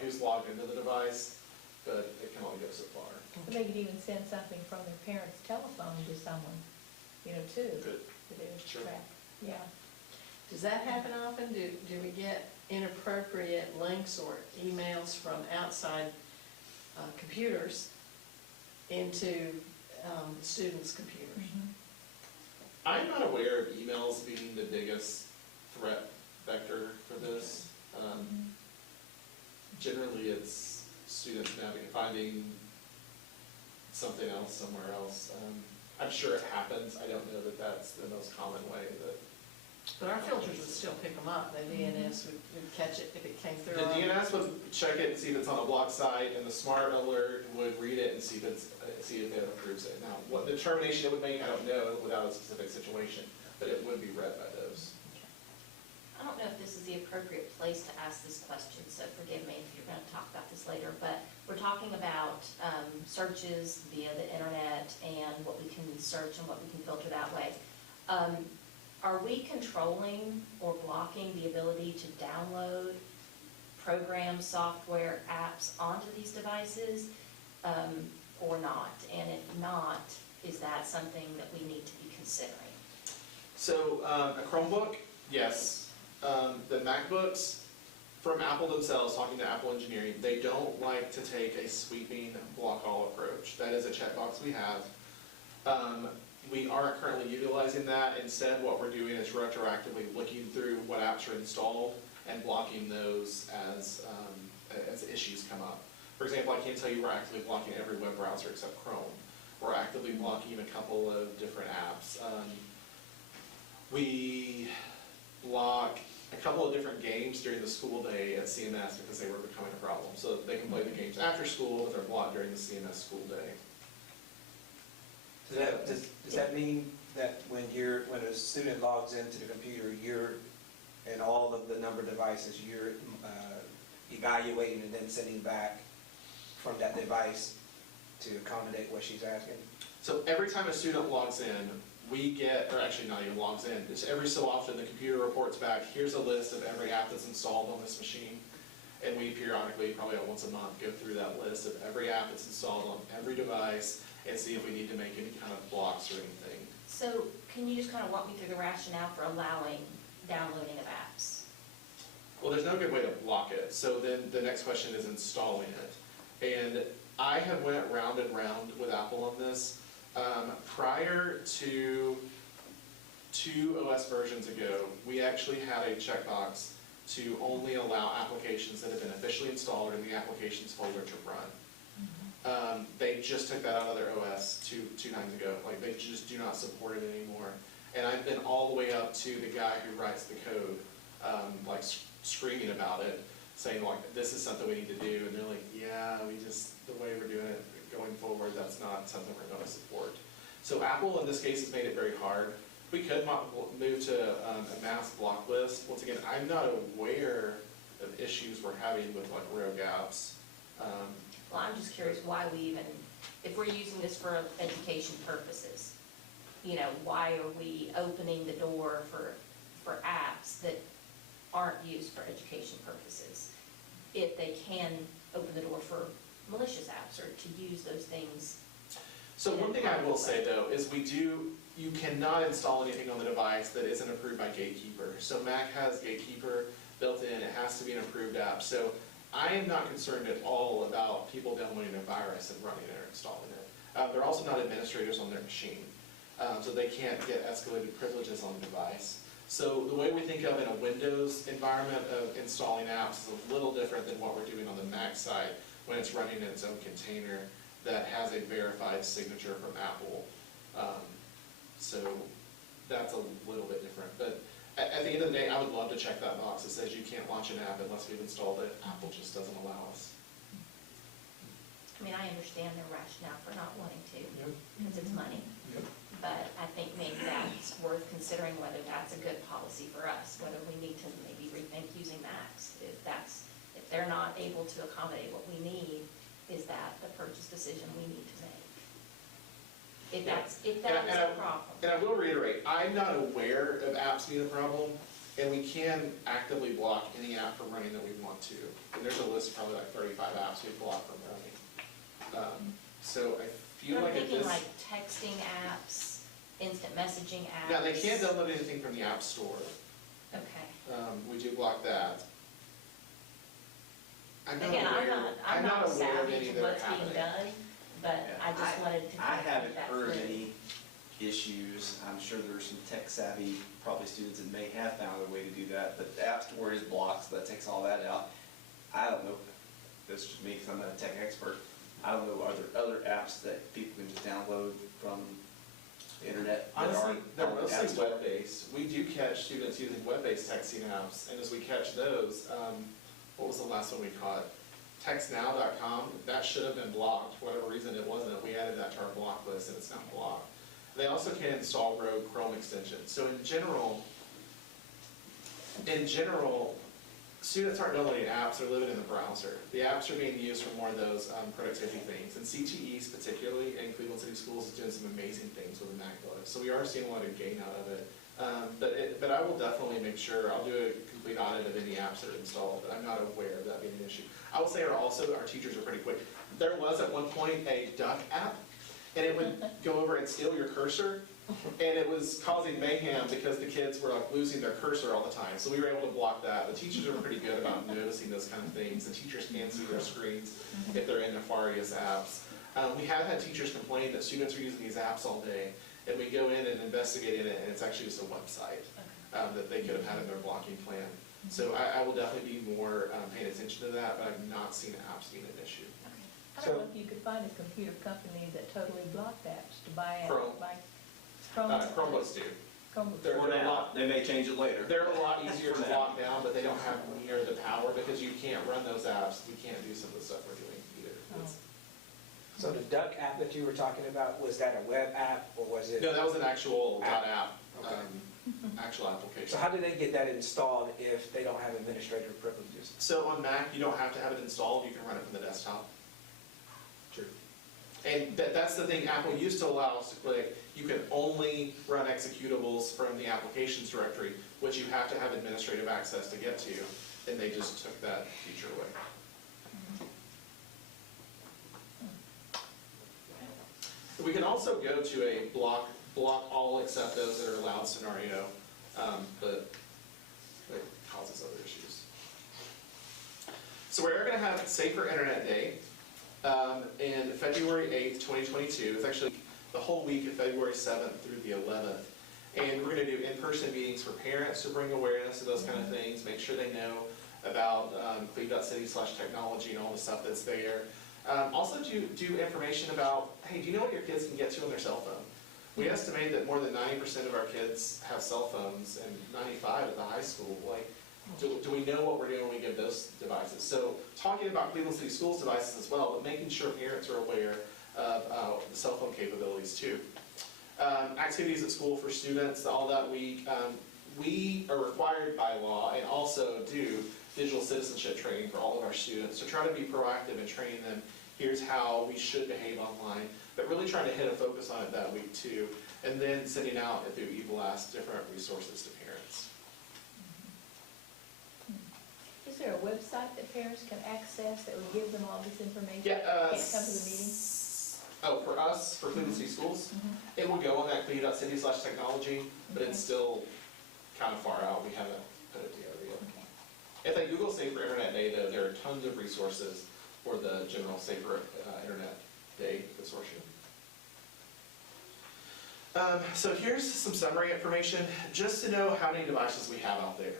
who's logged into the device, but it can only go so far. But they could even send something from their parents' telephone to someone, you know, too. Good. To do Sure. track. Yeah. Does that happen often? Do we get inappropriate links or emails from outside computers into students' computers? I'm not aware of emails being the biggest threat vector for this. Generally, it's students finding something else somewhere else. I'm sure it happens. I don't know that that's the most common way that. But our filters would still pick them up. The DNS would catch it if it came through. The DNS would check it and see if it's on a block site, and the smart alert would read it and see if it approves it. Now, what determination it would make, I don't know without a specific situation, but it would be read by those. I don't know if this is the appropriate place to ask this question, so forgive me if you're going to talk about this later, but we're talking about searches via the internet and what we can search and what we can filter that way. Are we controlling or blocking the ability to download programs, software, apps onto these devices or not? And if not, is that something that we need to be considering? So a Chromebook, yes. The MacBooks, from Apple themselves, talking to Apple engineering, they don't like to take a sweeping block all approach. That is a checkbox we have. We aren't currently utilizing that. Instead, what we're doing is retroactively looking through what apps are installed and blocking those as issues come up. For example, I can't tell you we're actively blocking every web browser except Chrome. We're actively blocking a couple of different apps. We block a couple of different games during the school day at CMS because they were becoming a problem. So they can play the games after school, but they're blocked during the CMS school day. Does that mean that when a student logs into the computer, and all of the number of devices, you're evaluating and then sending back from that device to accommodate what she's asking? So every time a student logs in, we get, or actually not even logs in, it's every so often the computer reports back, here's a list of every app that's installed on this machine. And we periodically, probably once a month, go through that list of every app that's installed on every device and see if we need to make any kind of blocks or anything. So can you just kind of walk me through the rationale for allowing downloading of apps? Well, there's no good way to block it. So then the next question is installing it. And I have went round and round with Apple on this. Prior to 2 OS versions ago, we actually had a checkbox to only allow applications that have been officially installed or in the applications folder to run. They just took that out of their OS two times ago. Like, they just do not support it anymore. And I've been all the way up to the guy who writes the code, like screaming about it, saying like, this is something we need to do. And they're like, yeah, the way we're doing it going forward, that's not something we're going to support. So Apple in this case has made it very hard. We could move to a mass block list. Once again, I'm not aware of issues we're having with like rogue apps. Well, I'm just curious why we even, if we're using this for education purposes, you know, why are we opening the door for apps that aren't used for education purposes? If they can open the door for malicious apps or to use those things. So one thing I will say though is you cannot install anything on the device that isn't approved by Gatekeeper. So Mac has Gatekeeper built in, it has to be an approved app. So I am not concerned at all about people downloading a virus and running it or installing it. They're also not administrators on their machine, so they can't get escalated privileges on the device. So the way we think of in a Windows environment of installing apps is a little different than what we're doing on the Mac side when it's running in its own container that has a verified signature from Apple. So that's a little bit different. But at the end of the day, I would love to check that box that says you can't launch an app unless we've installed it. Apple just doesn't allow us. I mean, I understand their rationale for not wanting to, because it's money. Yep. But I think maybe that's worth considering whether that's a good policy for us, whether we need to maybe rethink using Macs. If they're not able to accommodate what we need, is that the purchase decision we need to make? If that is a problem. And I will reiterate, I'm not aware of apps being a problem, and we can actively block any app from running that we want to. And there's a list of probably like 35 apps we block from running. So I feel like I'm if thinking this... like texting apps, instant messaging apps. Yeah, they can't download anything from the App Store. Okay. We do block that. I'm not Again, aware, I'm not aware of savvy any to that are what's being happening. done, but I just wanted to I kind of haven't think that heard through. any issues. I'm sure there's some tech savvy, probably students that may have found a way to do that, but the App Store is blocked, so that takes all that out. I don't know, that's just me because I'm not a tech expert. I don't know, are there other apps that people can just download from the internet? that Honestly, aren't they're on the App mostly Store? web-based. We do catch students using web-based texting apps, and as we catch those, what was the last one we caught? Textnow.com, that should have been blocked. For whatever reason it wasn't. We added that to our block list and it's now blocked. They also can install rogue Chrome extensions. So in general, students aren't downloading apps, they're living in the browser. The apps are being used for more of those productivity things. And CTEs particularly, and Cleveland City Schools is doing some amazing things with the Mac OS. So we are seeing a lot of gain out of it. But I will definitely make sure, I'll do a complete audit of any apps that are installed, but I'm not aware of that being an issue. I will say our teachers are pretty quick. There was at one point a duck app, and it would go over and steal your cursor, and it was causing mayhem because the kids were like losing their cursor all the time. So we were able to block that. The teachers are pretty good about noticing those kind of things. The teachers can see their screens if they're in nefarious apps. We have had teachers complain that students are using these apps all day, and we go in and investigate it, and it's actually just a website that they could have had in their blocking plan. So I will definitely be more paying attention to that, but I've not seen apps being an issue. I don't know if you could find a computer company that totally blocked apps to buy apps, Chrome. like Chromebooks do. Chromebooks. They're For a now, lot, they may change it later. they're a lot easier to For now. lock down, but they don't have near the power because you can't run those apps. We can't do some of the stuff we're doing either. It's- So the Duck app that you were talking about, was that a web app or was it? No, that was an actual app, Okay. actual application. So how do they get that installed if they don't have administrator privileges? So on Mac, you don't have to have it installed, you can run it from the desktop. True. And that's the thing Apple used to allow us to click, you can only run executables from the applications directory, which you have to have administrative access to get to, and they just took that feature away. We can also go to a block all except those that are allowed scenario, but it causes other issues. So we're going to have Safer Internet Day in February 8th, 2022. It's actually the whole week of February 7th through the 11th. And we're going to do in-person meetings for parents to bring awareness to those kind of things, make sure they know about cleve.city/technology and all the stuff that's there. Also do information about, hey, do you know what your kids can get to on their cell phone? We estimate that more than 90% of our kids have cell phones and 95 at the high school. Like, do we know what we're doing when we give those devices? So talking about Cleveland City Schools devices as well, but making sure parents are aware of the cell phone capabilities too. Activities at school for students all that week. We are required by law and also do digital citizenship training for all of our students to try to be proactive and train them. Here's how we should behave online, but really trying to hit a focus on it that week too, and then sending out through eBlast different resources to parents. Is there a website that parents can access that would give them all this information? Yeah. Can't come to the meeting? Oh, for us, for Cleveland City Schools, it will go on that cleve.city/technology, but it's still kind of far out. We haven't put it together yet. Okay. If they Google Safer Internet Day, though, there are tons of resources for the general Safer Internet Day consortium. So here's some summary information, just to know how many devices we have out there.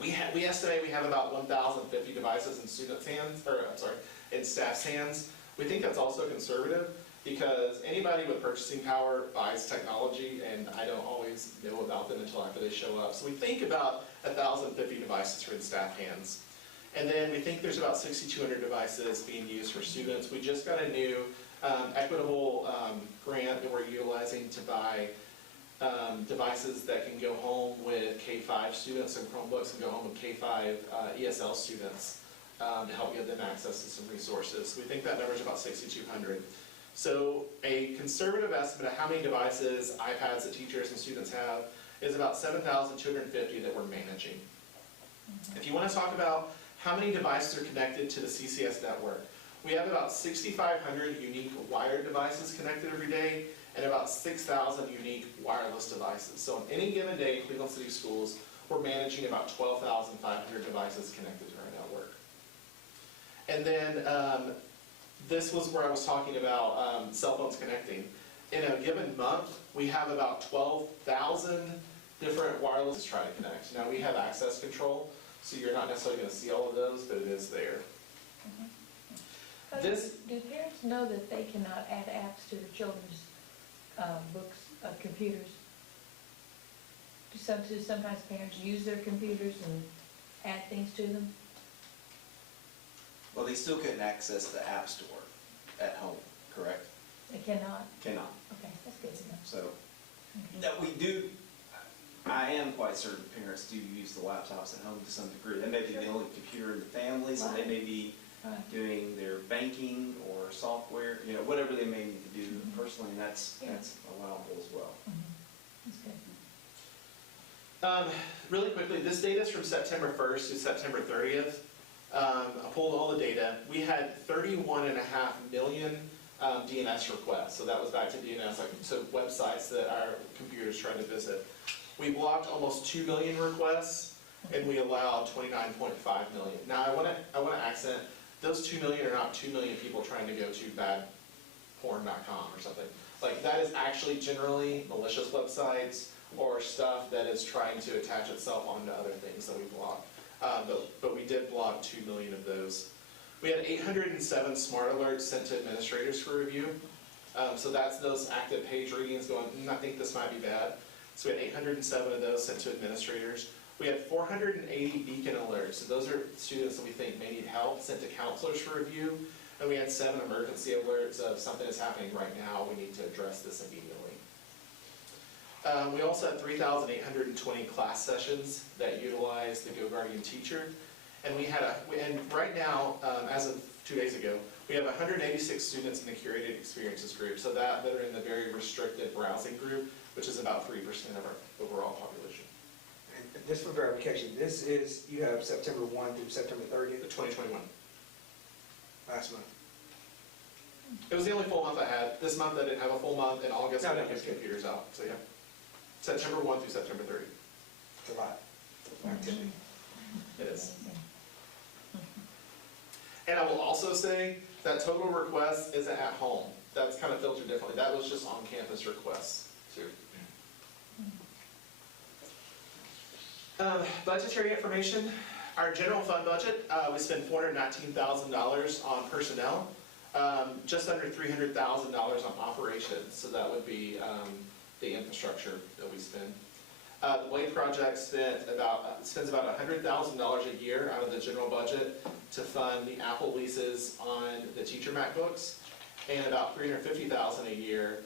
We estimate we have about 1,050 devices in students' hands, or I'm sorry, in staff's hands. We think that's also conservative because anybody with purchasing power buys technology, and I don't always know about them until after they show up. So we think about 1,050 devices for the staff hands. And then we think there's about 6,200 devices being used for students. We just got a new equitable grant that we're utilizing to buy devices that can go home with K-5 students and Chromebooks and go home with K-5 ESL students to help give them access to some resources. We think that number is about 6,200. So a conservative estimate of how many devices, iPads that teachers and students have is about 7,250 that we're managing. If you want to talk about how many devices are connected to the CCS network, we have about 6,500 unique wired devices connected every day and about 6,000 unique wireless devices. So on any given day in Cleveland City Schools, we're managing about 12,500 devices connected to our network. And then this was where I was talking about cell phones connecting. In a given month, we have about 12,000 different wireless to try to connect. Now we have access control, so you're not necessarily going to see all of those, but it is there. So do parents know that they cannot add apps to their children's books, computers? Do sometimes parents use their computers and add things to them? Well, they still couldn't access the App Store at home, correct? They cannot? Cannot. Okay, that's good to know. So, that we do, I am quite certain parents do use the laptops at home to some degree. They may be the only computer in the family, so they may be doing their banking or software, you know, whatever they may need to do personally, and that's allowable as well. That's good. Really quickly, this data is from September 1st to September 30th. I pulled all the data. We had 31.5 million DNS requests. So that was back to DNS, like so websites that our computers tried to visit. We blocked almost 2 million requests, and we allowed 29.5 million. Now I want to accent, those 2 million are not 2 million people trying to go to badporn.com or something. Like that is actually generally malicious websites or stuff that is trying to attach itself onto other things that we block. But we did block 2 million of those. We had 807 smart alerts sent to administrators for review. So that's those active page readings going, I think this might be bad. So we had 807 of those sent to administrators. We had 480 beacon alerts. So those are students that we think may need help, sent to counselors for review. And we had 7 emergency alerts of something is happening right now, we need to address this immediately. We also had 3,820 class sessions that utilized the GoGuardian teacher. And and right now, as of 2 days ago, we have 186 students in the curated experiences group, so that are in the very restricted browsing group, which is about 3% of our overall population. And just for verification, this is, you have September 1 through September 30th? The 2021. Last month. It was the only full month I had. This month I didn't have a full month. In August, No, I no, didn't get okay. computers out, so yeah. September 1 through September 30. It's a lot of activity. It is. And I will also say that total requests isn't at home. That's kind of filtered differently. That was just on-campus requests, too. Budgetary information. Our general fund budget, we spend $419,000 on personnel, just under $300,000 on operations. So that would be the infrastructure that we spend. The Blade project spends about $100,000 a year out of the general budget to fund the Apple leases on the teacher MacBooks, and about $350,000 a year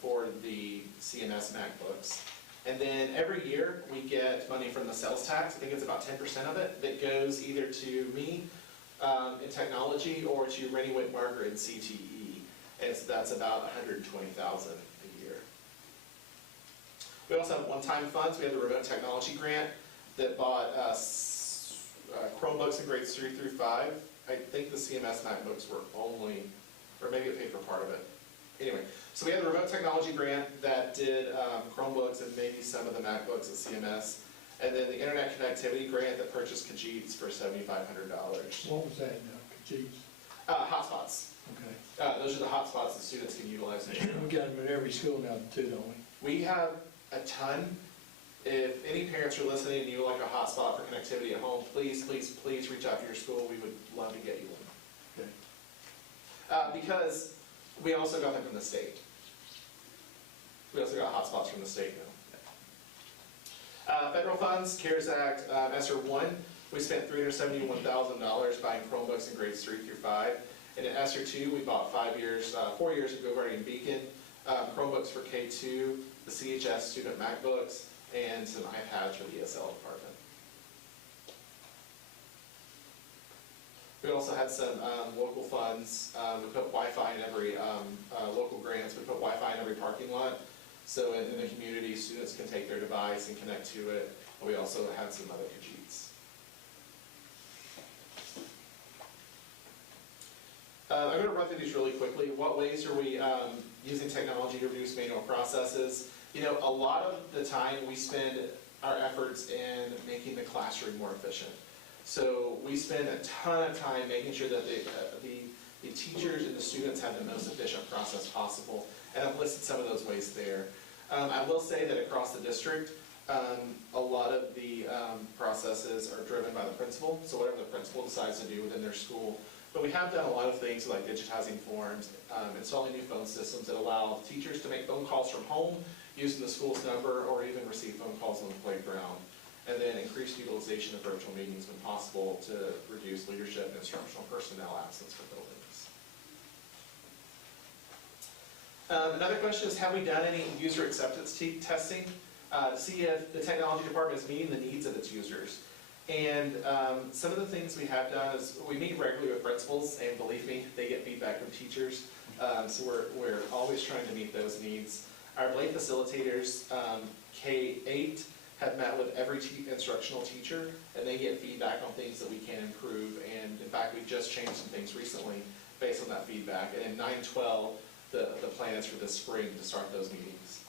for the CMS MacBooks. And then every year we get money from the sales tax. I think it's about 10% of it that goes either to me in technology or to Rennie Whitmarker in CTE. And so that's about $120,000 a year. We also have one-time funds. We have the remote technology grant that bought Chromebooks in grades 3 through 5. I think the CMS MacBooks were only, or maybe it paid for part of it. Anyway, so we had the remote technology grant that did Chromebooks and maybe some of the MacBooks at CMS. And then the internet connectivity grant that purchased Khajiits for $7,500. What was that now, Khajiits? Hotspots. Okay. Those are the hotspots that students can utilize. We got them in every school now too, don't we? We have a ton. If any parents are listening and you would like a hotspot for connectivity at home, please, please, please reach out to your school. We would love to get you one. Okay. Because we also got them from the state. We also got hotspots from the state now. Federal funds, CARES Act, ESSER 1, we spent $371,000 buying Chromebooks in grades 3 through 5. And in ESSER 2, we bought 4 years of GoGuardian Beacon, Chromebooks for K2, the CHS student MacBooks, and some iPads for the ESL department. We also had some local funds. We put Wi-Fi in every, local grants, we put Wi-Fi in every parking lot. So in the community, students can take their device and connect to it. We also had some other Khajiits. I'm going to run through these really quickly. What ways are we using technology to reduce manual processes? You know, a lot of the time we spend our efforts in making the classroom more efficient. So we spend a ton of time making sure that the teachers and the students have the most efficient process possible. And I've listed some of those ways there. I will say that across the district, a lot of the processes are driven by the principal. So whatever the principal decides to do within their school. But we have done a lot of things like digitizing forms, installing new phone systems that allow teachers to make phone calls from home using the school's number, or even receive phone calls on the playground. And then increased utilization of virtual meetings when possible to reduce leadership and instructional personnel absence for buildings. Another question is, have we done any user acceptance testing to see if the technology department is meeting the needs of its users? And some of the things we have done is we meet regularly with principals, and believe me, they get feedback from teachers. So we're always trying to meet those needs. Our Blade facilitators, K-8, have met with every instructional teacher, and they get feedback on things that we can improve. And in fact, we just changed some things recently based on that feedback. And in 9-12, the plan is for this spring to start those meetings.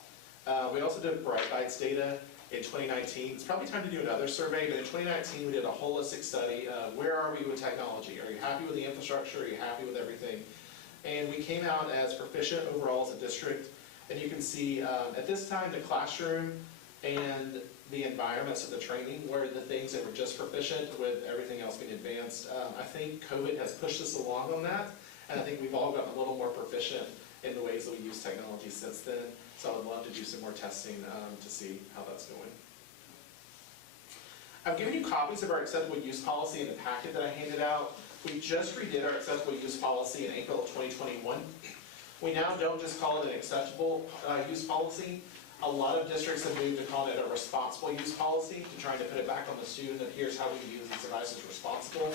We also did Bright Bites data in 2019. It's probably time to do another survey, but in 2019 we did a holistic study of where are we with technology? Are you happy with the infrastructure? Are you happy with everything? And we came out as proficient overall as a district And you can see at this time the classroom and the environments of the training were the things that were just proficient, with everything else being advanced. I think COVID has pushed us along on that, and I think we've all gotten a little more proficient in the ways that we use technology since then. So I would love to do some more testing to see how that's going. I've given you copies of our acceptable use policy in the packet that I handed out. We just redid our acceptable use policy in April of 2021. We now don't just call it an acceptable use policy. A lot of districts have moved to calling it a responsible use policy, to trying to put it back on the student, and here's how we use these devices responsible.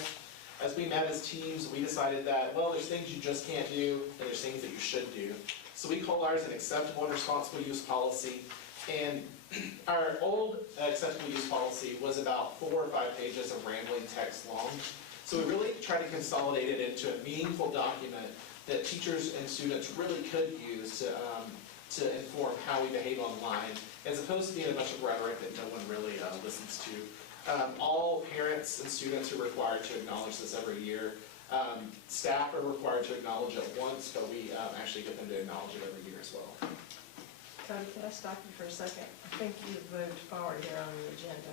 As we met as teams, we decided that, well, there's things you just can't do, and there's things that you should do. So we call ours an acceptable and responsible use policy. And our old acceptable use policy was about 4 or 5 pages of rambling text long. So we really tried to consolidate it into a meaningful document that teachers and students really could use to inform how we behave online, as opposed to being a bunch of rhetoric that no one really listens to. All parents and students are required to acknowledge this every year. Staff are required to acknowledge it once, but we actually get them to acknowledge it every year as well. Cody, can I stop you for a second? I think you've moved forward here on the agenda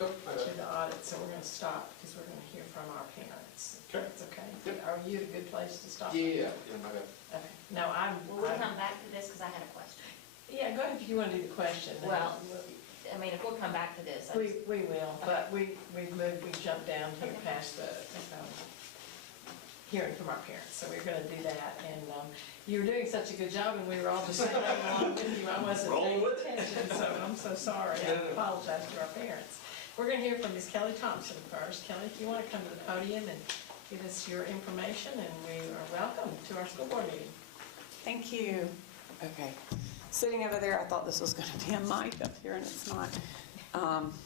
Oh, to the audit, so we're going to stop because we're going to hear from our parents. Okay. That's okay? Yep. Are you a good place to stop? Yeah, my bad. Okay. No, Will we come back to this, because I had a question? Yeah, go ahead if you want to do the question. then Well, I mean, if we'll come back to this. We will, but we jumped down here past the hearing from our parents, so we're going to do that. And you were doing such a good job, and we were all just singing along with you. I wasn't paying attention, so I'm so sorry. I apologize to our parents. We're going to hear from Ms. Kelly Thompson first. Kelly, if you want to come to the podium and give us your information, and we are welcome to our school board meeting. Thank you. Okay. Sitting over there, I thought this was going to be a mic up here, and it's not.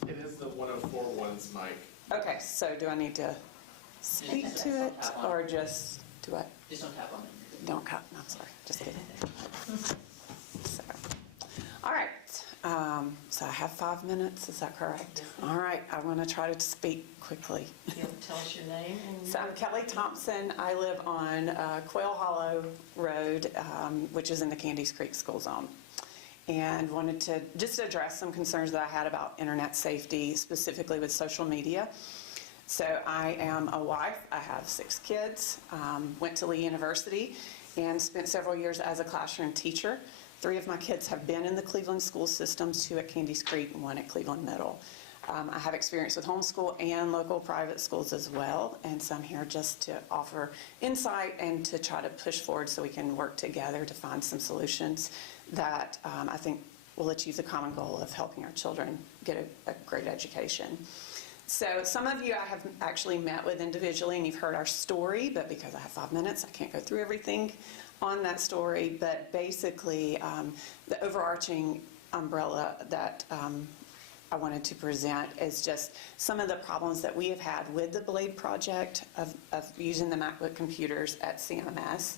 It is the 104.1's mic. Okay, so do I need to speak to it, or just do I? Just don't tap on it. Don't cut. No, I'm sorry. Just kidding. So, all right. So I have 5 minutes. Is that correct? All right. I want to try to speak quickly. You'll tell us your name. And So I'm Kelly Thompson. I live on Quail Hollow Road, which is in the Candies Creek School Zone, and wanted to just address some concerns that I had about internet safety, specifically with social media. So I am a wife. I have 6 kids, went to Lee University, and spent several years as a classroom teacher. 3 of my kids have been in the Cleveland school systems, 2 at Candies Creek and 1 at Cleveland Middle. I have experience with homeschool and local private schools as well, and so I'm here just to offer insight and to try to push forward so we can work together to find some solutions that I think will achieve the common goal of helping our children get a great education. So some of you I have actually met with individually, and you've heard our story, but because I have 5 minutes, I can't go through everything on that story. But basically, the overarching umbrella that I wanted to present is just some of the problems that we have had with the BLADE project of using the MacBook computers at CMS.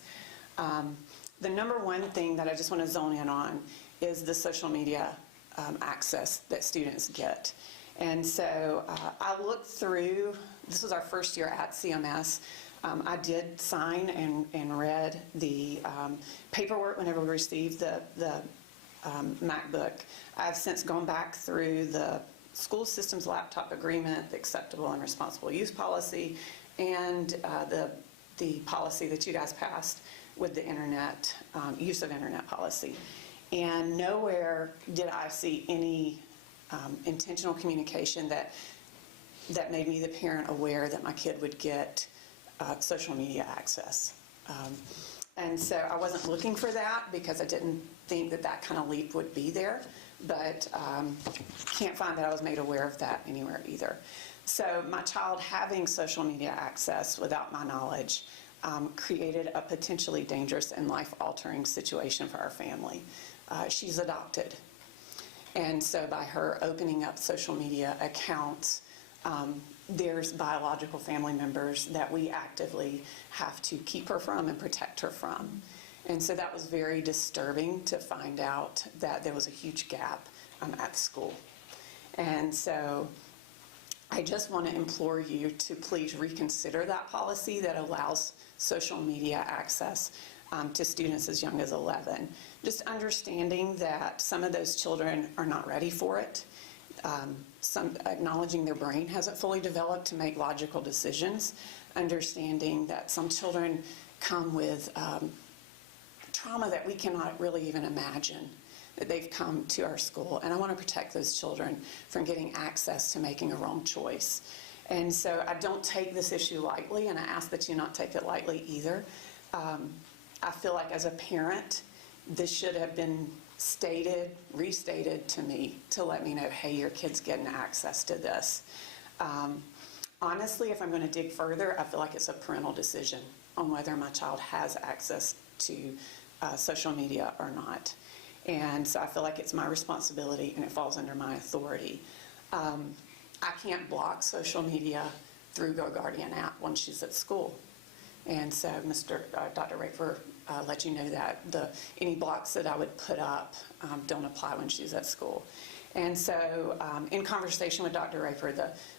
The number one thing that I just want to zone in on is the social media access that students get. And so I looked through, this was our first year at CMS. I did sign and read the paperwork whenever we received the MacBook. I've since gone back through the school systems laptop agreement, the acceptable and responsible use policy, and the policy that you guys passed with the internet, use of internet policy. And nowhere did I see any intentional communication that made me, the parent, aware that my kid would get social media access. And so I wasn't looking for that because I didn't think that kind of leap would be there, but can't find that I was made aware of that anywhere either. So my child having social media access without my knowledge created a potentially dangerous and life-altering situation for our family. She's adopted. And so by her opening up social media accounts, there's biological family members that we actively have to keep her from and protect her from. And so that was very disturbing to find out that there was a huge gap at school. And so I just want to implore you to please reconsider that policy that allows social media access to students as young as 11. Just understanding that some of those children are not ready for it. Some acknowledging their brain hasn't fully developed to make logical decisions. Understanding that some children come with trauma that we cannot really even imagine that they've come to our school. And I want to protect those children from getting access to making a wrong choice. And so I don't take this issue lightly, and I ask that you not take it lightly either. I feel like as a parent, this should have been stated, restated to me to let me know, hey, your kid's getting access to this. Honestly, if I'm going to dig further, I feel like it's a parental decision on whether my child has access to social media or not. And so I feel like it's my responsibility and it falls under my authority. I can't block social media through GoGuardian app when she's at school. And so Dr. Raper let you know that any blocks that I would put up don't apply when she's at school. And so in conversation with Dr. Raper,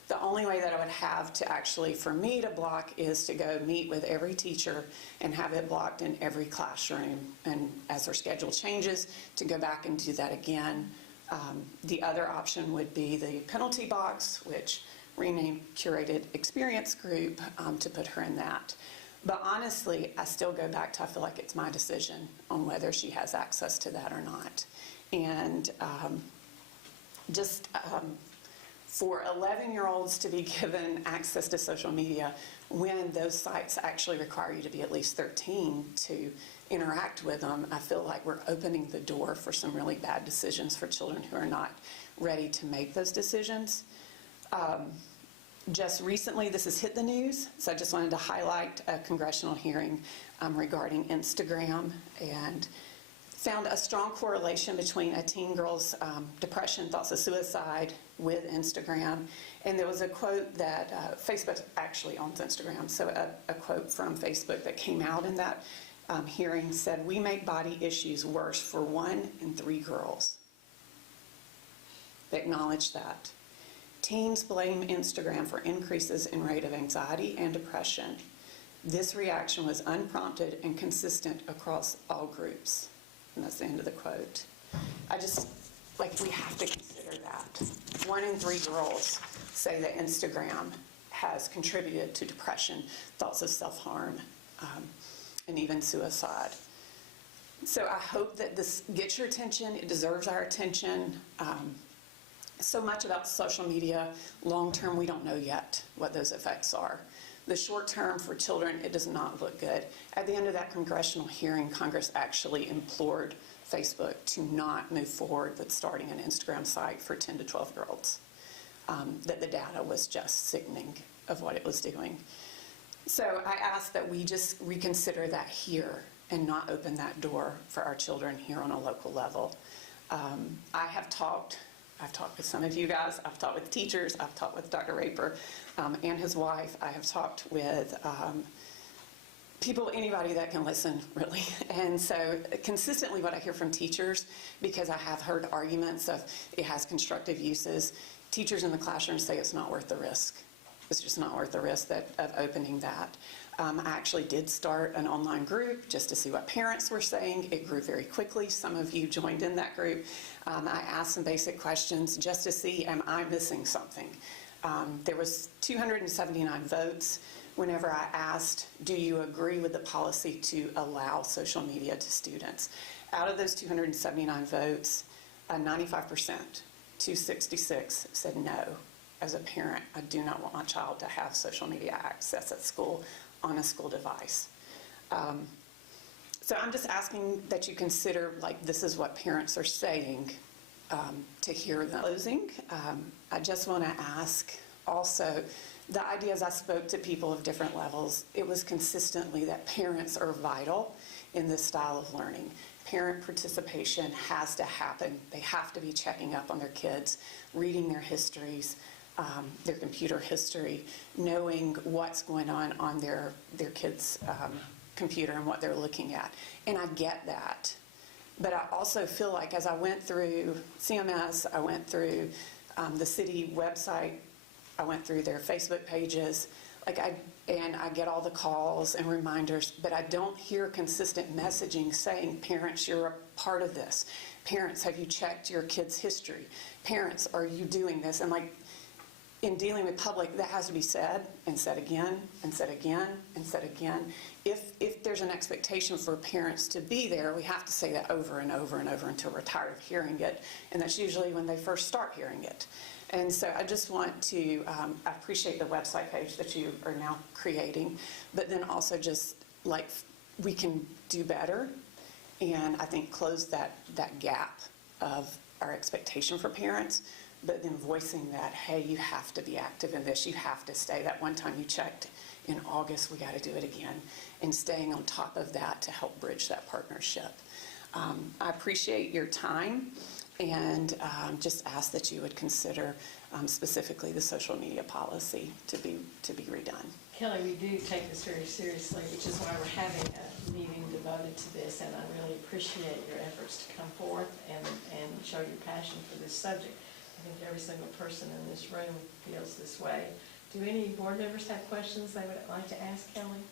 the only way that I would have to actually, for me to block, is to go meet with every teacher and have it blocked in every classroom. And as their schedule changes, to go back and do that again. The other option would be the penalty box, which renamed Curated Experience Group, to put her in that. But honestly, I still go back to I feel like it's my decision on whether she has access to that or not. And for 11-year-olds to be given access to social media when those sites actually require you to be at least 13 to interact with them, I feel like we're opening the door for some really bad decisions for children who are not ready to make those decisions. Just recently, this has hit the news, so I just wanted to highlight a congressional hearing regarding Instagram, and found a strong correlation between a teen girl's depression, thoughts of suicide with Instagram. And there was a quote that Facebook actually owns Instagram, so a quote from Facebook that came out in that hearing said, "We make body issues worse for 1 in 3 girls." They acknowledged that. Teens blame Instagram for increases in rate of anxiety and depression. This reaction was unprompted and consistent across all groups. And that's the end of the quote. We have to consider that. 1 in 3 girls say that Instagram has contributed to depression, thoughts of self-harm, and even suicide. So I hope that this gets your attention. It deserves our attention. So much about social media, long term, we don't know yet what those effects are. The short term for children, it does not look good. At the end of that congressional hearing, Congress actually implored Facebook to not move forward with starting an Instagram site for 10 to 12-year-olds. That the data was just sickening of what it was doing. So I ask that we just reconsider that here and not open that door for our children here on a local level. I've talked with some of you guys, I've talked with teachers, I've talked with Dr. Raper and his wife, I have talked with people, anybody that can listen, really. And so consistently what I hear from teachers, because I have heard arguments of it has constructive uses, teachers in the classroom say it's not worth the risk. It's just not worth the risk of opening that. I actually did start an online group just to see what parents were saying. It grew very quickly. Some of you joined in that group. I asked some basic questions just to see, am I missing something? There was 279 votes. Whenever I asked, do you agree with the policy to allow social media to students? Out of those 279 votes, 95%, 266, said no. As a parent, I do not want my child to have social media access at school on a school device. So I'm just asking that you consider, this is what parents are saying, to hear them. Closing, I just want to ask also, the ideas I spoke to people of different levels, it was consistently that parents are vital in this style of learning. Parent participation has to happen. They have to be checking up on their kids, reading their histories, their computer history, knowing what's going on their kids' computer and what they're looking at. And I get that. But I also feel like as I went through CMS, I went through the city website, I went through their Facebook pages, And I get all the calls and reminders, but I don't hear consistent messaging saying, parents, you're a part of this. Parents, have you checked your kid's history? Parents, are you doing this? And like, in dealing with public, that has to be said and said again and said again and said again. If there's an expectation for parents to be there, we have to say that over and over and over until we're tired of hearing it. And that's usually when they first start hearing it. And so I just want to, I appreciate the website page that you are now creating, but then also just like we can do better and I think close that gap of our expectation for parents, but then voicing that, hey, you have to be active in this, you have to stay. That one time you checked in August, we got to do it again, and staying on top of that to help bridge that partnership. I appreciate your time. And just ask that you would consider specifically the social media policy to be redone. Kelly, we do take this very seriously, which is why we're having a meeting devoted to this, and I really appreciate your efforts to come forth and show your passion for this subject. I think every single person in this room feels this way. Do any board members have questions they would like to ask Kelly?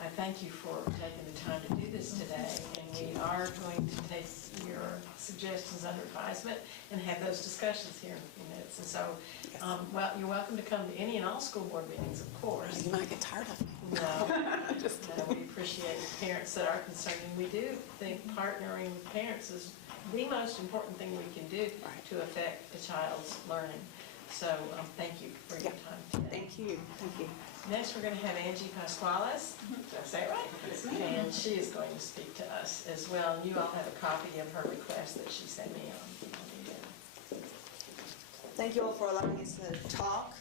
I thank you for taking the time to do this today, and we are going to take your suggestions under advisement and have those discussions here in a few minutes. And so, well, you're welcome to come to any and all school board meetings, of course. You might get tired of me. No, we appreciate the parents that are concerned, and we do think partnering with parents is the most important thing we can do to affect a child's learning. So thank you for your time today. Thank you. Thank you. Next, we're going to have Angie Pasquales. Did I say it right? Yes, and she is going to speak to us as well. And you all have a copy of her request that she sent me on the Thank you all for allowing us to talk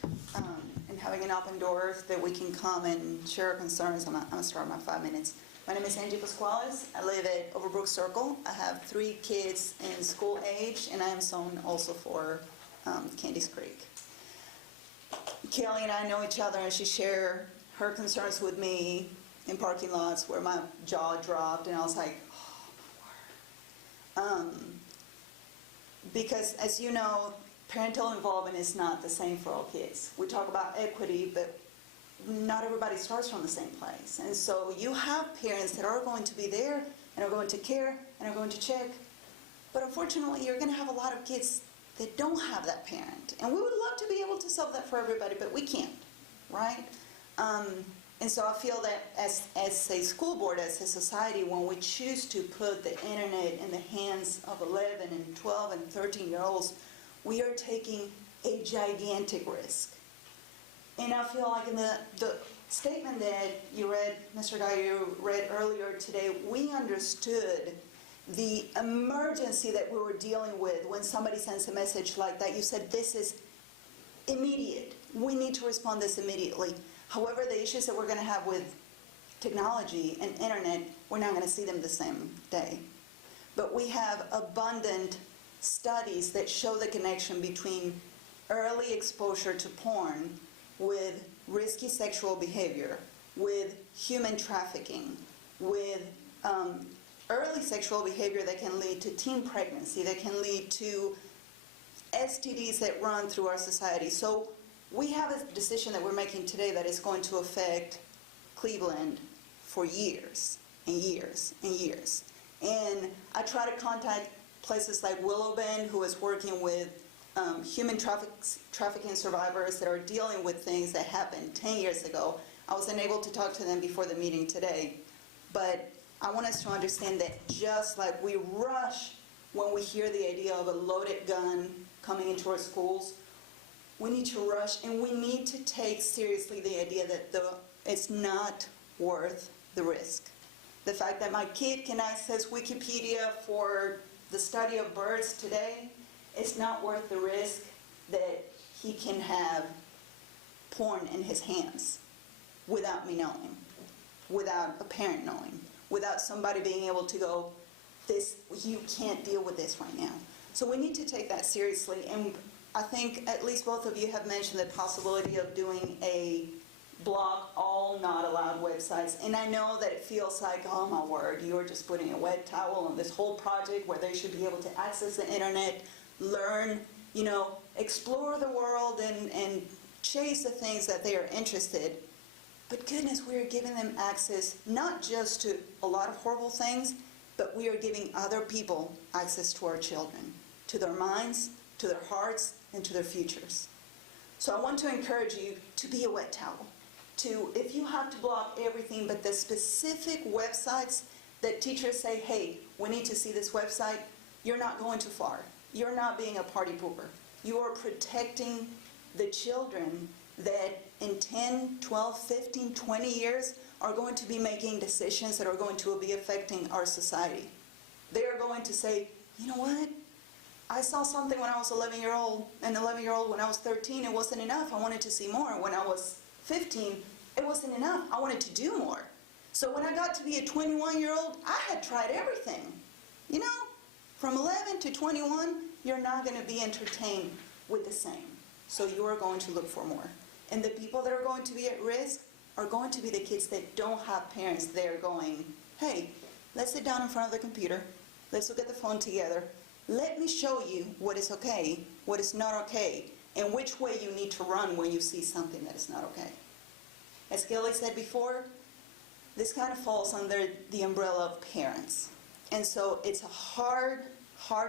and having an open door that we can come and share our concerns. I'm going to start my 5 minutes. My name is Angie Pasquales. I live at Overbrook Circle. I have 3 kids in school age, and I am zone also for Candies Creek. Kelly and I know each other, and she shared her concerns with me in parking lots where my jaw dropped, and I was like, oh, my word. Because as you know, parental involvement is not the same for all kids. We talk about equity, but not everybody starts from the same place. And so you have parents that are going to be there and are going to care and are going to check. But unfortunately, you're going to have a lot of kids that don't have that parent. And we would love to be able to solve that for everybody, but we can't, right? And so I feel that as a school board, as a society, when we choose to put the internet in the hands of 11 and 12 and 13-year-olds, we are taking a gigantic risk. And I feel like in the statement that you read, Mr. Dyer, you read earlier today, we understood the emergency that we were dealing with when somebody sends a message like that. You said, this is immediate. We need to respond this immediately. However, the issues that we're going to have with technology and internet, we're not going to see them the same day. But we have abundant studies that show the connection between early exposure to porn with risky sexual behavior, with human trafficking, with early sexual behavior that can lead to teen pregnancy, that can lead to STDs that run through our society. So we have a decision that we're making today that is going to affect Cleveland for years and years and years. And I try to contact places like Willow Bend, who is working with human trafficking survivors that are dealing with things that happened 10 years ago. I was unable to talk to them before the meeting today, but I want us to understand that just like we rush when we hear the idea of a loaded gun coming into our schools, we need to rush and we need to take seriously the idea that it's not worth the risk. The fact that my kid can access Wikipedia for the study of birds today, it's not worth the risk that he can have porn in his hands without me knowing, without a parent knowing, without somebody being able to go, you can't deal with this right now. So we need to take that seriously. And I think at least both of you have mentioned the possibility of doing a block all not allowed websites. And I know that it feels like, oh my word, you're just putting a wet towel on this whole project where they should be able to access the internet, learn, explore the world and chase the things that they are interested. But goodness, we are giving them access not just to a lot of horrible things, but we are giving other people access to our children, to their minds, to their hearts, and to their futures. So I want to encourage you to be a wet towel. If you have to block everything but the specific websites that teachers say, hey, we need to see this website, you're not going too far. You're not being a party pooper. You are protecting the children that in 10, 12, 15, 20 years are going to be making decisions that are going to be affecting our society. They are going to say, you know what? I saw something when I was 11-year-old, and 11-year-old when I was 13, it wasn't enough. I wanted to see more. When I was 15, it wasn't enough. I wanted to do more. So when I got to be a 21-year-old, I had tried everything. You know, from 11 to 21, you're not going to be entertained with the same. So you are going to look for more. And the people that are going to be at risk are going to be the kids that don't have parents there going, hey, let's sit down in front of the computer. Let's look at the phone together. Let me show you what is okay, what is not okay, and which way you need to run when you see something that is not okay. As Kelly said before, this kind of falls under the umbrella of parents. And so it's a hard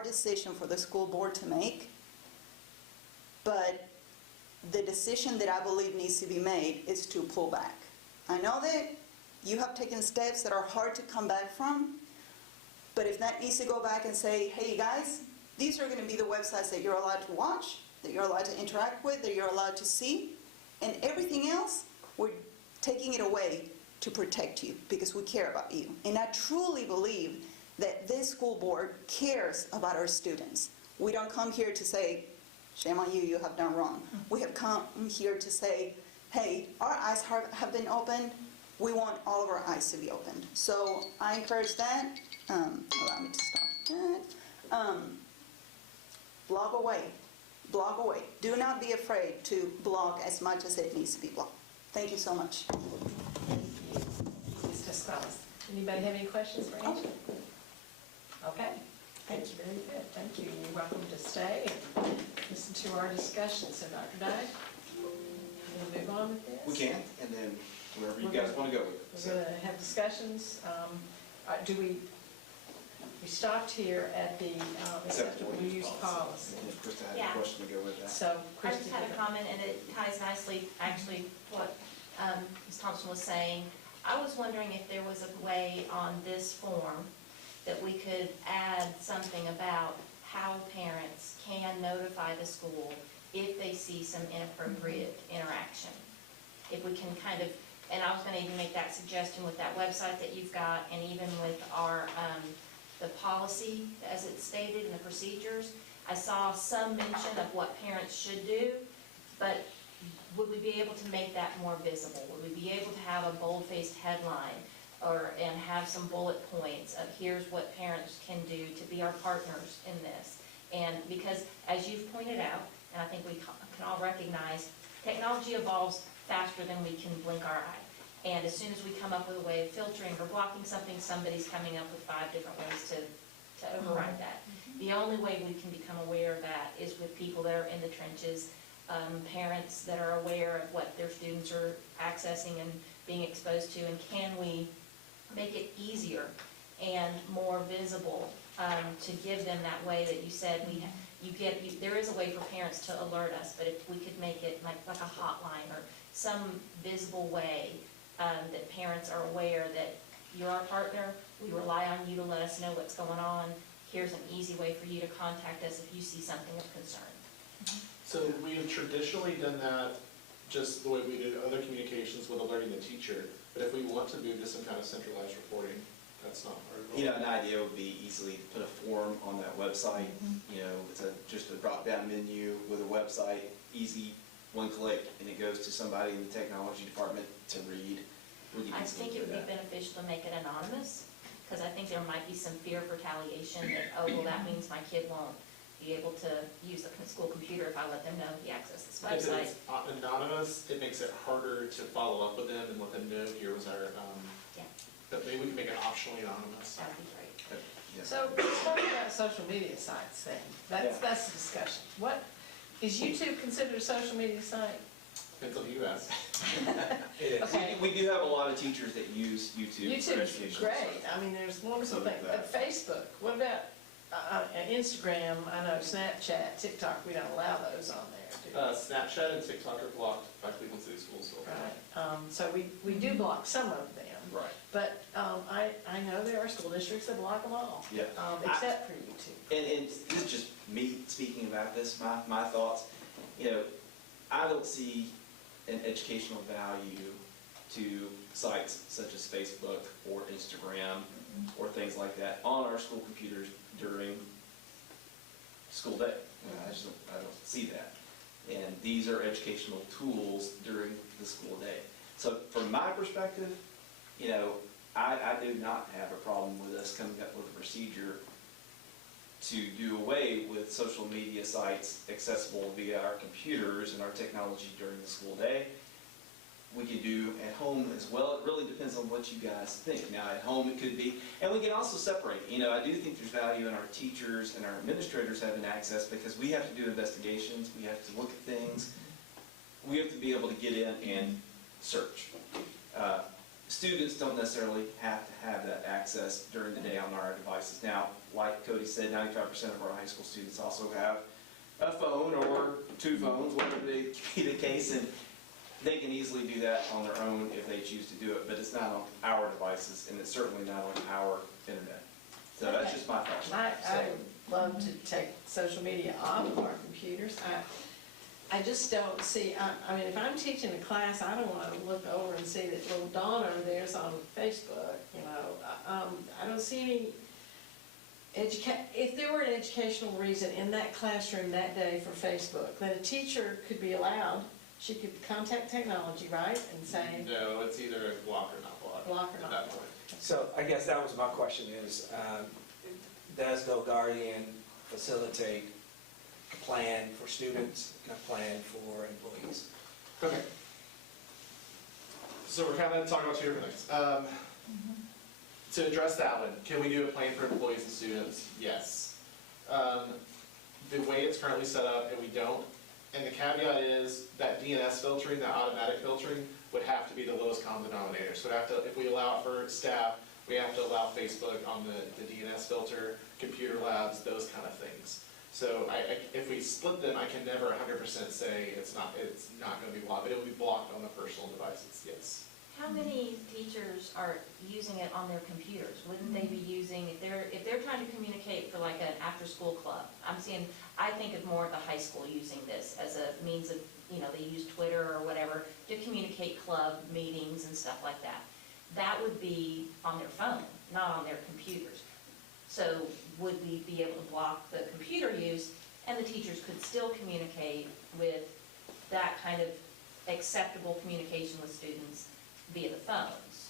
decision for the school board to make. But the decision that I believe needs to be made is to pull back. I know that you have taken steps that are hard to come back from, but if that needs to go back and say, hey guys, these are going to be the websites that you're allowed to watch, that you're allowed to interact with, that you're allowed to see, and everything else, we're taking it away to protect you because we care about you. And I truly believe that this school board cares about our students. We don't come here to say, shame on you, you have done wrong. We have come here to say, hey, our eyes have been opened. We want all of our eyes to be opened. So I encourage that. Allow me to stop that. Blog away. Blog away. Do not be afraid to blog as much as it needs to be blogged. Thank you so much. Ms. Toscalis. Anybody have any questions for Angela? Okay. Thank you, very good. Thank you. You're welcome to stay and listen to our discussion. So Dr. Dye, we'll move on with this? We can, and then wherever you guys want to go with it. We're going to have discussions. We stopped here at the acceptable use policy. And if Krista had Yeah. a question to go with that. So, I just Christie, had a comment, and it ties nicely, actually, what Ms. Thompson was saying. I was wondering if there was a way on this form that we could add something about how parents can notify the school if they see some inappropriate interaction. If we can kind of, and I was going to even make that suggestion with that website that you've got, and even with our the policy as it's stated in the procedures. I saw some mention of what parents should do, but would we be able to make that more visible? Would we be able to have a bold-faced headline and have some bullet points of here's what parents can do to be our partners in this? And because as you've pointed out, and I think we can all recognize, technology evolves faster than we can blink our eye. And as soon as we come up with a way of filtering or blocking something, somebody's coming up with 5 different ways to override that. The only way we can become aware of that is with people that are in the trenches, parents that are aware of what their students are accessing and being exposed to, and can we make it easier and more visible to give them that way that you said there is a way for parents to alert us, but if we could make it like a hotline or some visible way that parents are aware that you're our partner, we rely on you to let us know what's going on. Here's an easy way for you to contact us if you see something of concern. So we have traditionally done that just the way we did other communications with alerting the teacher. But if we want to move to some kind of centralized reporting, that's not our goal. You know, an idea would be easily to put a form on that website. You know, it's just a drop-down menu with a website, easy, one click, and it goes to somebody in the technology department to read. I think it would be beneficial to make it anonymous, because I think there might be some fear of retaliation that, oh, well, that means my kid won't be able to use the school computer if I let them know he accessed this If website. it's anonymous, it makes it harder to follow up with them and let them know here was our, Yeah. but maybe we can make it optionally anonymous. That would be great. Yeah. So let's talk about social media sites then. That's the discussion. What, is YouTube considered a social media site? Depends on who you ask. It is. Okay. We do have a lot of teachers that use YouTube for YouTube's education. great, I mean, there's wonderful So things, that- but Facebook, what about, Instagram, I know Snapchat, TikTok, we don't allow those on there, do we? Snapchat and TikTok are blocked by Cleveland City Schools. Right, so we do block some of them, Right. but, I know there are school districts that block them all. Yeah. Except for YouTube. And this is just me speaking about this, my thoughts. You know, I don't see an educational value to sites such as Facebook or Instagram or things like that on our school computers during school day. I don't see that. And these are educational tools during the school day. So from my perspective, you know, I do not have a problem with us coming up with a procedure to do away with social media sites accessible via our computers and our technology during the school day. We could do at home as well. It really depends on what you guys think. Now, at home it could be, and we can also separate. You know, I do think there's value in our teachers and our administrators having access because we have to do investigations. We have to look at things. We have to be able to get in and search. Students don't necessarily have to have that access during the day on our devices. Now, like Cody said, 95% of our high school students also have a phone or two phones, whatever may be the case, and they can easily do that on their own if they choose to do it, but it's not on our devices, and it's certainly not on our internet. So that's just my thoughts. I would love to take social media off of our computers. I just don't see, I mean, if I'm teaching a class, I don't want to look over and see that little Donna there's on Facebook, you know. I don't see any if there were an educational reason in that classroom that day for Facebook, then a teacher could be allowed, she could contact technology, right, and say, No, it's either a block or not block. Block or at not that block. point. So I guess that was my question is, does the Guardian facilitate a plan for students and a plan for employees? Okay. So we're kind of talking about two different things. To address that one, can we do a plan for employees and students? Yes. The way it's currently set up, and we don't, and the caveat is that DNS filtering, that automatic filtering, would have to be the lowest common denominator. So if we allow it for staff, we have to allow Facebook on the DNS filter, computer labs, those kind of things. So if we split them, I can never 100% say it's not going to be blocked, but it will be blocked on the personal devices, yes. How many teachers are using it on their computers? Wouldn't they be using, if they're trying to communicate for like an after-school club? I think of more of the high school using this as a means of, you know, they use Twitter or whatever to communicate club meetings and stuff like that. That would be on their phone, not on their computers. So would we be able to block the computer use and the teachers could still communicate with that kind of acceptable communication with students via the phones?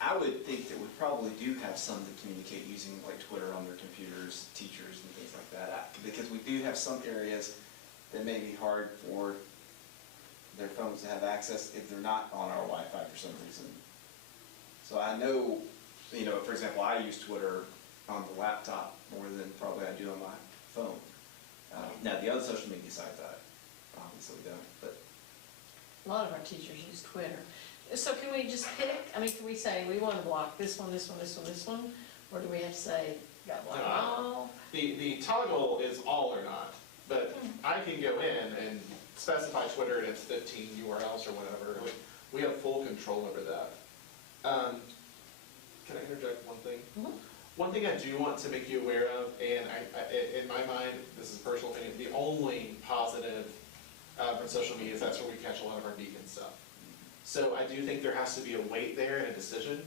I would think that we probably do have some that communicate using like Twitter on their computers, teachers and things like that. Because we do have some areas that may be hard for their phones to have access if they're not on our Wi-Fi for some reason. So I know, you know, for example, I use Twitter on the laptop more than probably I do on my phone. Now the other social media sites I obviously don't, but. a lot of our teachers use Twitter. So can we just pick, I mean, can we say, we want to block this one, this one, this one, this one? Or do we have to say, got to block them all? The toggle is all or not, but I can go in and specify Twitter and it's 15 URLs or whatever. We have full control over that. Can I interject one thing? Mhm. One thing I do want to make you aware of, and in my mind, this is a personal opinion, the only positive from social media is that's where we catch a lot of our beacon stuff. So I do think there has to be a weight there and a decision.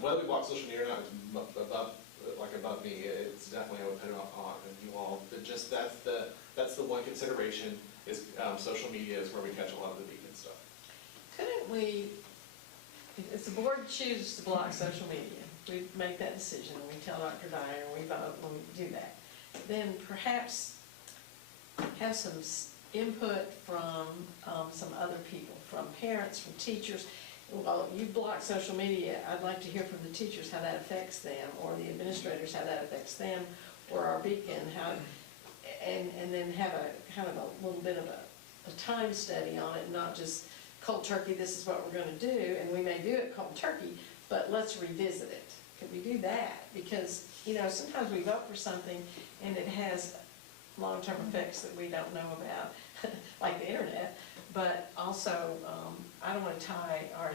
Whether we block social media or not is above me. It's definitely, I would put it on you all. But just that's the one consideration is social media is where we catch a lot of the beacon stuff. Couldn't we, if the board chooses to block social media, we make that decision, and we tell Dr. Dyer, and we vote when we do that, then perhaps have some input from some other people, from parents, from teachers. Well, you block social media, I'd like to hear from the teachers how that affects them, or the administrators how that affects them, or our beacon, how, and then have a kind of a little bit of a a time study on it, not just cold turkey, this is what we're gonna do, and we may do it cold turkey, but let's revisit it. Could we do that? Because, you know, sometimes we vote for something and it has long-term effects that we don't know about, like the internet, but also, I don't wanna tie our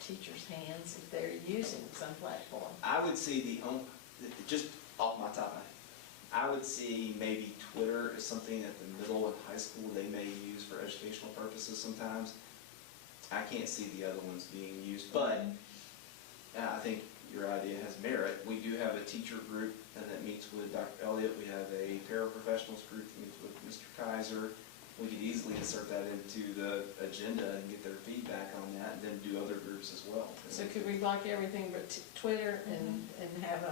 teachers' hands if they're using some platform. I would see just off my top, I would see maybe Twitter as something at the middle and high school they may use for educational purposes sometimes. I can't see the other ones being used, but I think your idea has merit. We do have a teacher group that meets with Dr. Elliott. We have a paraprofessionals group that meets with Mr. Kaiser. We could easily insert that into the agenda and get their feedback on that, and then do other groups as well. So could we block everything but Twitter and have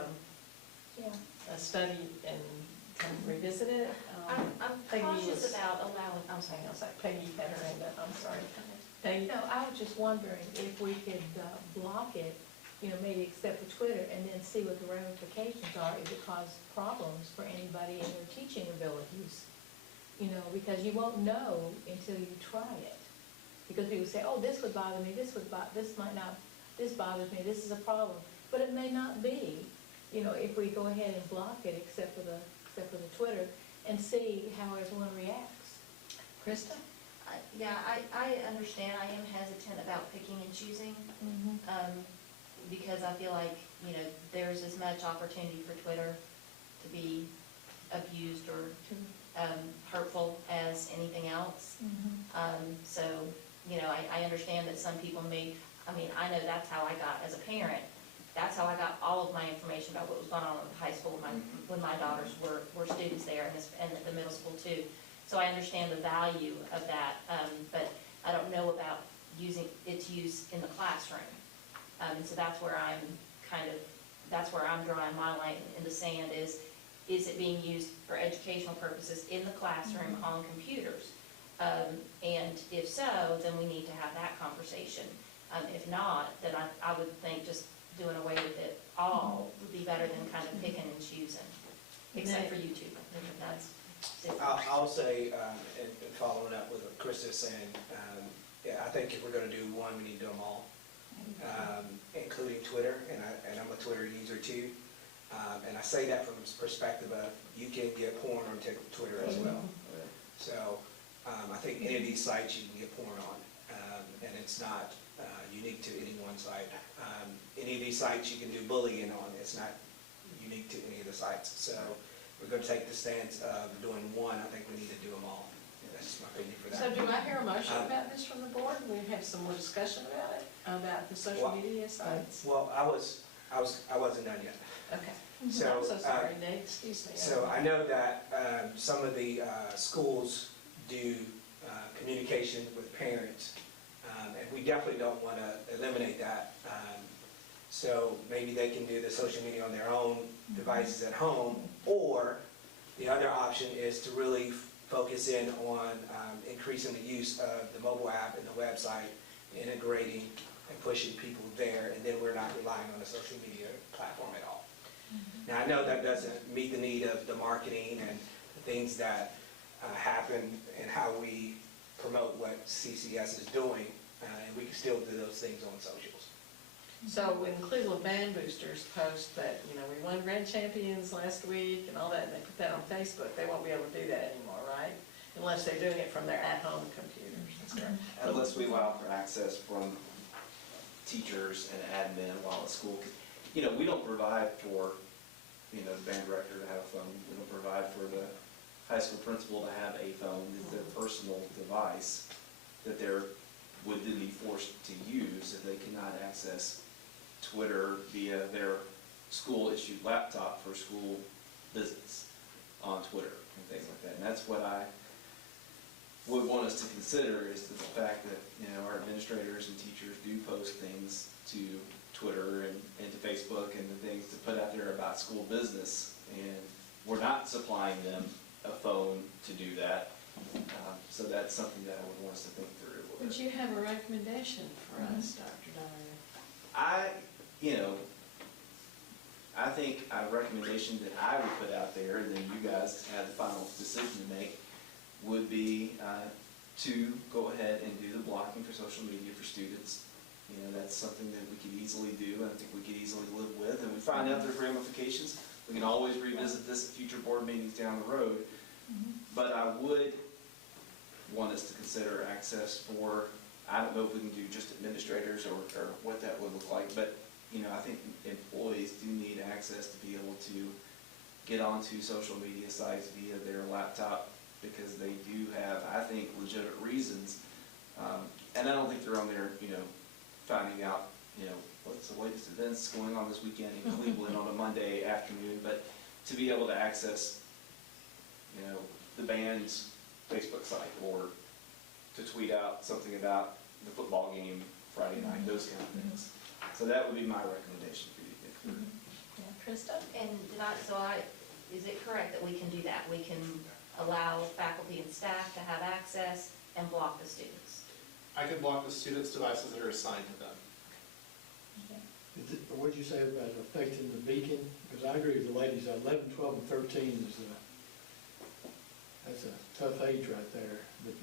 Yeah. a study and kind of revisit it? I'm Peggy cautious was- about allowing, I'm Hang sorry. on a sec, Peggy had her hand up, I'm sorry. Peggy? No, I was just wondering if we could block it, you know, maybe except for Twitter, and then see what the ramifications are if it causes problems for anybody in their teaching abilities. You know, because you won't know until you try it. Because people say, oh, this would bother me, this might not, this bothers me, this is a problem. But it may not be, you know, if we go ahead and block it except for the Twitter, and see how everyone reacts. Krista? Yeah, I understand, I am hesitant about picking and choosing, because I feel like, you know, there's as much opportunity for Twitter to be abused or hurtful as anything else. So, you know, I understand that some people may, I mean, I know that's how I got, as a parent, that's how I got all of my information about what was going on in high school when my daughters were students there, and at the middle school too. So I understand the value of that, but I don't know about using its use in the classroom. And so that's where that's where I'm drawing my line in the sand is it being used for educational purposes in the classroom on computers? And if so, then we need to have that conversation. If not, then I would think just doing away with it all would be better than kind of picking and choosing, except for YouTube. That's different. I'll say, and following up with what Chris is saying, yeah, I think if we're gonna do one, we need to do them all, including Twitter, and I'm a Twitter user too. And I say that from the perspective of you can get porn on Twitter as well. So I think any of these sites you can get porn on, and it's not unique to any one site. Any of these sites you can do bullying on, it's not unique to any of the sites. So we're going to take the stance of doing one. I think we need to do them all. That's my opinion for that. So do I hear a motion about this from the board? We have some more discussion about it, about the social media sites? Well, I wasn't done yet. Okay. So, I'm so sorry, Nate, excuse me. So I know that some of the schools do communication with parents, and we definitely don't want to eliminate that. So maybe they can do the social media on their own devices at home, or the other option is to really focus in on increasing the use of the mobile app and the website, integrating and pushing people there, and then we're not relying on the social media platform at all. Now, I know that doesn't meet the need of the marketing and the things that happen and how we promote what CCS is doing, and we can still do those things on socials. So when Cleveland Band Boosters post that, you know, we won Grand Champions last week and all that, and they put that on Facebook, they won't be able to do that anymore, right? Unless they're doing it from their at-home computers. That's correct. Unless we allow for access from teachers and admin while at school. You know, we don't provide for, you know, the band director to have a phone. We don't provide for the high school principal to have a phone. It's their personal device that would then be forced to use if they cannot access Twitter via their school-issued laptop for school business on Twitter and things like that. And that's what I would want us to consider, is the fact that, you know, our administrators and teachers do post things to Twitter and to Facebook and the things to put out there about school business, and we're not supplying them a phone to do that. So that's something that I would want us to think through a little bit. Would you have a recommendation for us, Dr. Dyer? I think a recommendation that I would put out there, and then you guys have the final decision to make, would be to go ahead and do the blocking for social media for students. You know, that's something that we could easily do, and I think we could easily live with. And we find out there's ramifications, we can always revisit this at future board meetings down the road. But I would want us to consider access for, I don't know if we can do just administrators or what that would look like, but, you know, I think employees do need access to be able to get onto social media sites via their laptop, because they do have, I think, legitimate reasons. And I don't think they're on there, you know, finding out, you know, what's the latest events going on this weekend in Cleveland on a Monday afternoon, but to be able to access, you know, the band's Facebook site, or to tweet out something about the football game Friday night, those kind of things. So that would be my recommendation for you. Yeah, Krista? And is it correct that we can do that? We can allow faculty and staff to have access and block the students? I can block the students' devices that are assigned to them. What'd you say about affecting the beacon? Because I agree with the ladies, 11, 12, and 13 is that's a tough age right there. But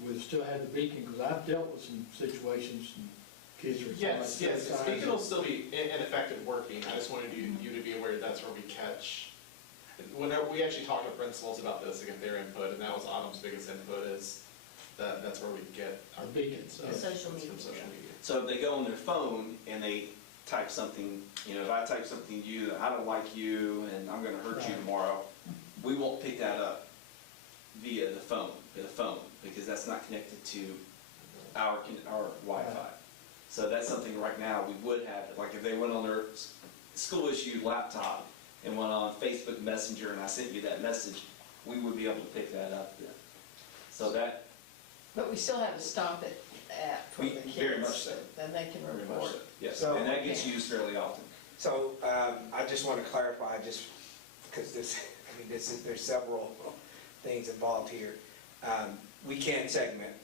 we'll still have the beacon, because I've dealt with some situations and kids are. Yes, beacon will still be in effective working. I just wanted you to be aware that's where we catch. Whenever we actually talked to principals about this to get their input, and that was Autumn's biggest input, is that's where we get our beacons. Social media. From social media. So if they go on their phone and they type something, you know, if I type something to you, I don't like you and I'm gonna hurt you tomorrow, we won't pick that up via the phone, because that's not connected to our Wi-Fi. So that's something right now we would have, like if they went on their school-issued laptop and went on Facebook Messenger and I sent you that message, we would be able to pick that up then. So that. But we still have to stop it at for the kids. Very much so. Then they can Very much report. so. Yes, So- and that gets used fairly often. So I just want to clarify, just because there's several things involved here. We can segment,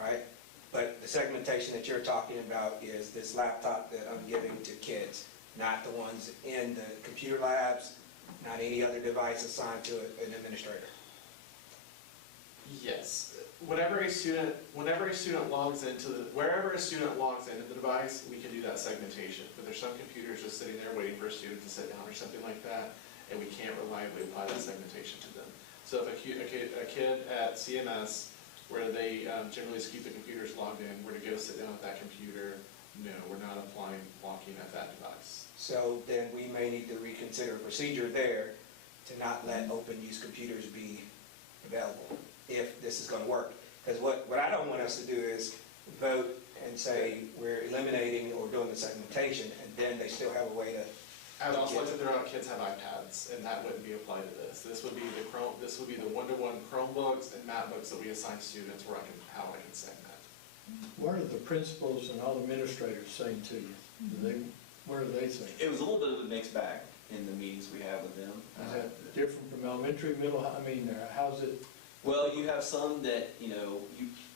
right? But the segmentation that you're talking about is this laptop that I'm giving to kids, not the ones in the computer labs, not any other device assigned to an administrator. Yes. Wherever a student logs into the device, we can do that segmentation. But there's some computers just sitting there waiting for a student to sit down or something like that, and we can't reliably apply that segmentation to them. So if a kid at CMS, where they generally just keep the computers logged in, were to go sit down at that computer, no, we're not applying blocking at that device. So then we may need to reconsider a procedure there to not let open use computers be available, if this is going to work. Because what I don't want us to do is vote and say we're eliminating or doing the segmentation, and then they still have a way to. I would also like to throw out kids have iPads, and that wouldn't be applied to this. This would be the one-to-one Chromebooks and MacBooks that we assign students where how I can segment. What are the principals and all the administrators saying to you? What are they saying? It was a little bit of a mixed bag in the meetings we had with them. Is that different from elementary, middle, how's it? Well, you have some that, you know,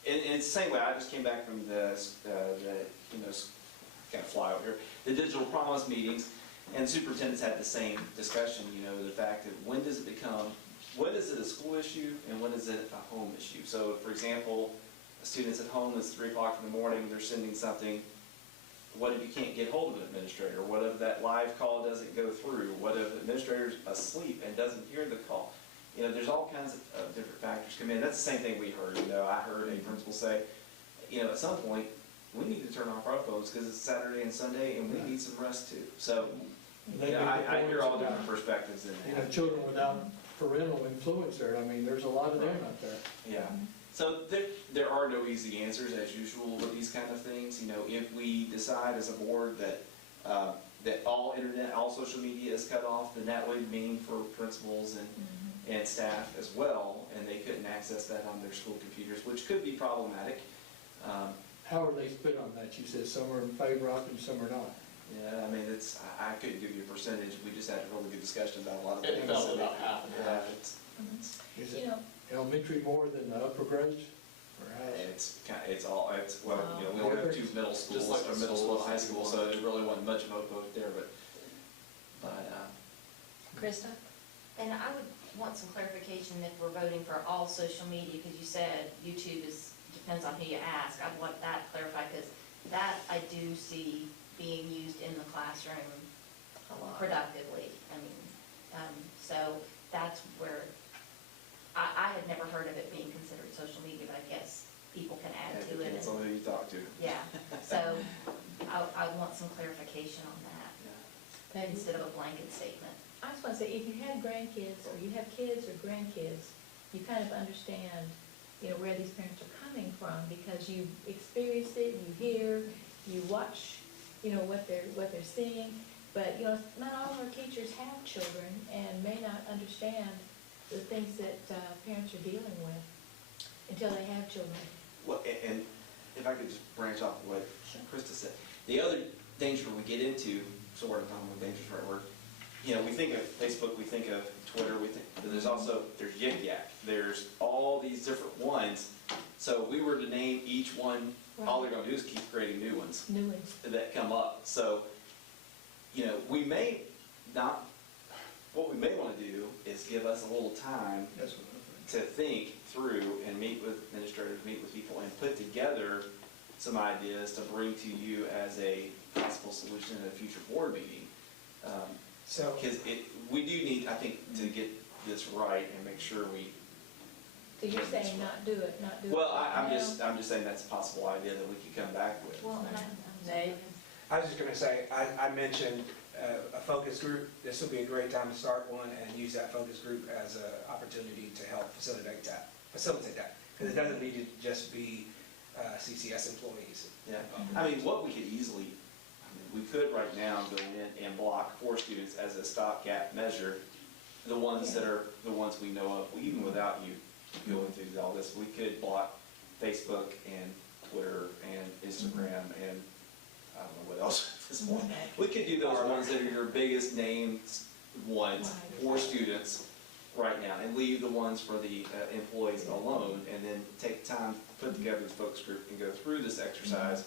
and it's the same way. I just came back from the kind of fly over here, the digital promise meetings, and superintendents had the same discussion, you know, the fact that when is it a school issue and when is it a home issue? So, for example, a student's at home, it's 3 o'clock in the morning, they're sending something. What if you can't get hold of an administrator? What if that live call doesn't go through? What if the administrator's asleep and doesn't hear the call? You know, there's all kinds of different factors come in. That's the same thing we heard. You know, I heard a principal say, you know, at some point, we need to turn off our phones because it's Saturday and Sunday and we need some rest too. So, you know, I hear all different perspectives in You that. know, children without parental influence there, there's a lot of them out there. Yeah. So there are no easy answers as usual with these kind of things. You know, if we decide as a board that that all internet, all social media is cut off, then that would mean for principals and staff as well, and they couldn't access that on their school computers, which could be problematic. How are they split on that? You said some are in favor of it and some are not. Yeah, I mean, I couldn't give you a percentage. We just had a really good discussion about a lot of things. It fell about half and half. Is it elementary more than the upper grades? Or how? We only have 2 middle schools, Just like or middle school and high school, so schools. there really wasn't much of a vote there, but Krista? And want some clarification if we're voting for all social media, because you said YouTube depends on who you ask. I want that clarified, because that I do see being used in the classroom productively. I mean, so that's where, I had never heard of it being considered social media, but I guess people can add to it. Depends on who you talk to. Yeah, so I want some clarification on that, instead of a blanket statement. I just want to say, if you have grandkids, or you have kids or grandkids, you kind of understand, where these parents are coming from, because you experienced it, you hear, you watch, what they're seeing. But, not all of our teachers have children and may not understand the things that parents are dealing with until they have children. Well, and if I could just branch off of what Krista said, the other danger we get into, sort of, I don't know if danger's the right word, we think of Facebook, we think of Twitter, but there's Yik Yak, there's all these different ones. So if we were to name each one, all they're gonna do is keep creating new ones. New ones. That come up. So, we may not, what we may wanna do is give us a little time That's what I think. to think through and meet with administrators, meet with people, and put together some ideas to bring to you as a possible solution at a future board meeting. So, Because we do need, I think, to get this right and make sure we. So you're saying not do it, not do it? Well, I'm now? just saying that's a possible idea that we could come back with. Well, and Nate? I was just gonna say, I mentioned a focus group. This will be a great time to start one and use that focus group as an opportunity to help facilitate that. Because it doesn't need to just be CCS employees. Yeah, I mean, what we could easily, we could right now go in and block 4 students as a stopgap measure, the ones that are the ones we know of, even without you going through all this. We could block Facebook and Twitter and Instagram and I don't know what else at this point. We could do those ones that are your biggest named ones for students right now and leave the ones for the employees alone, and then take time to put together this focus group and go through this exercise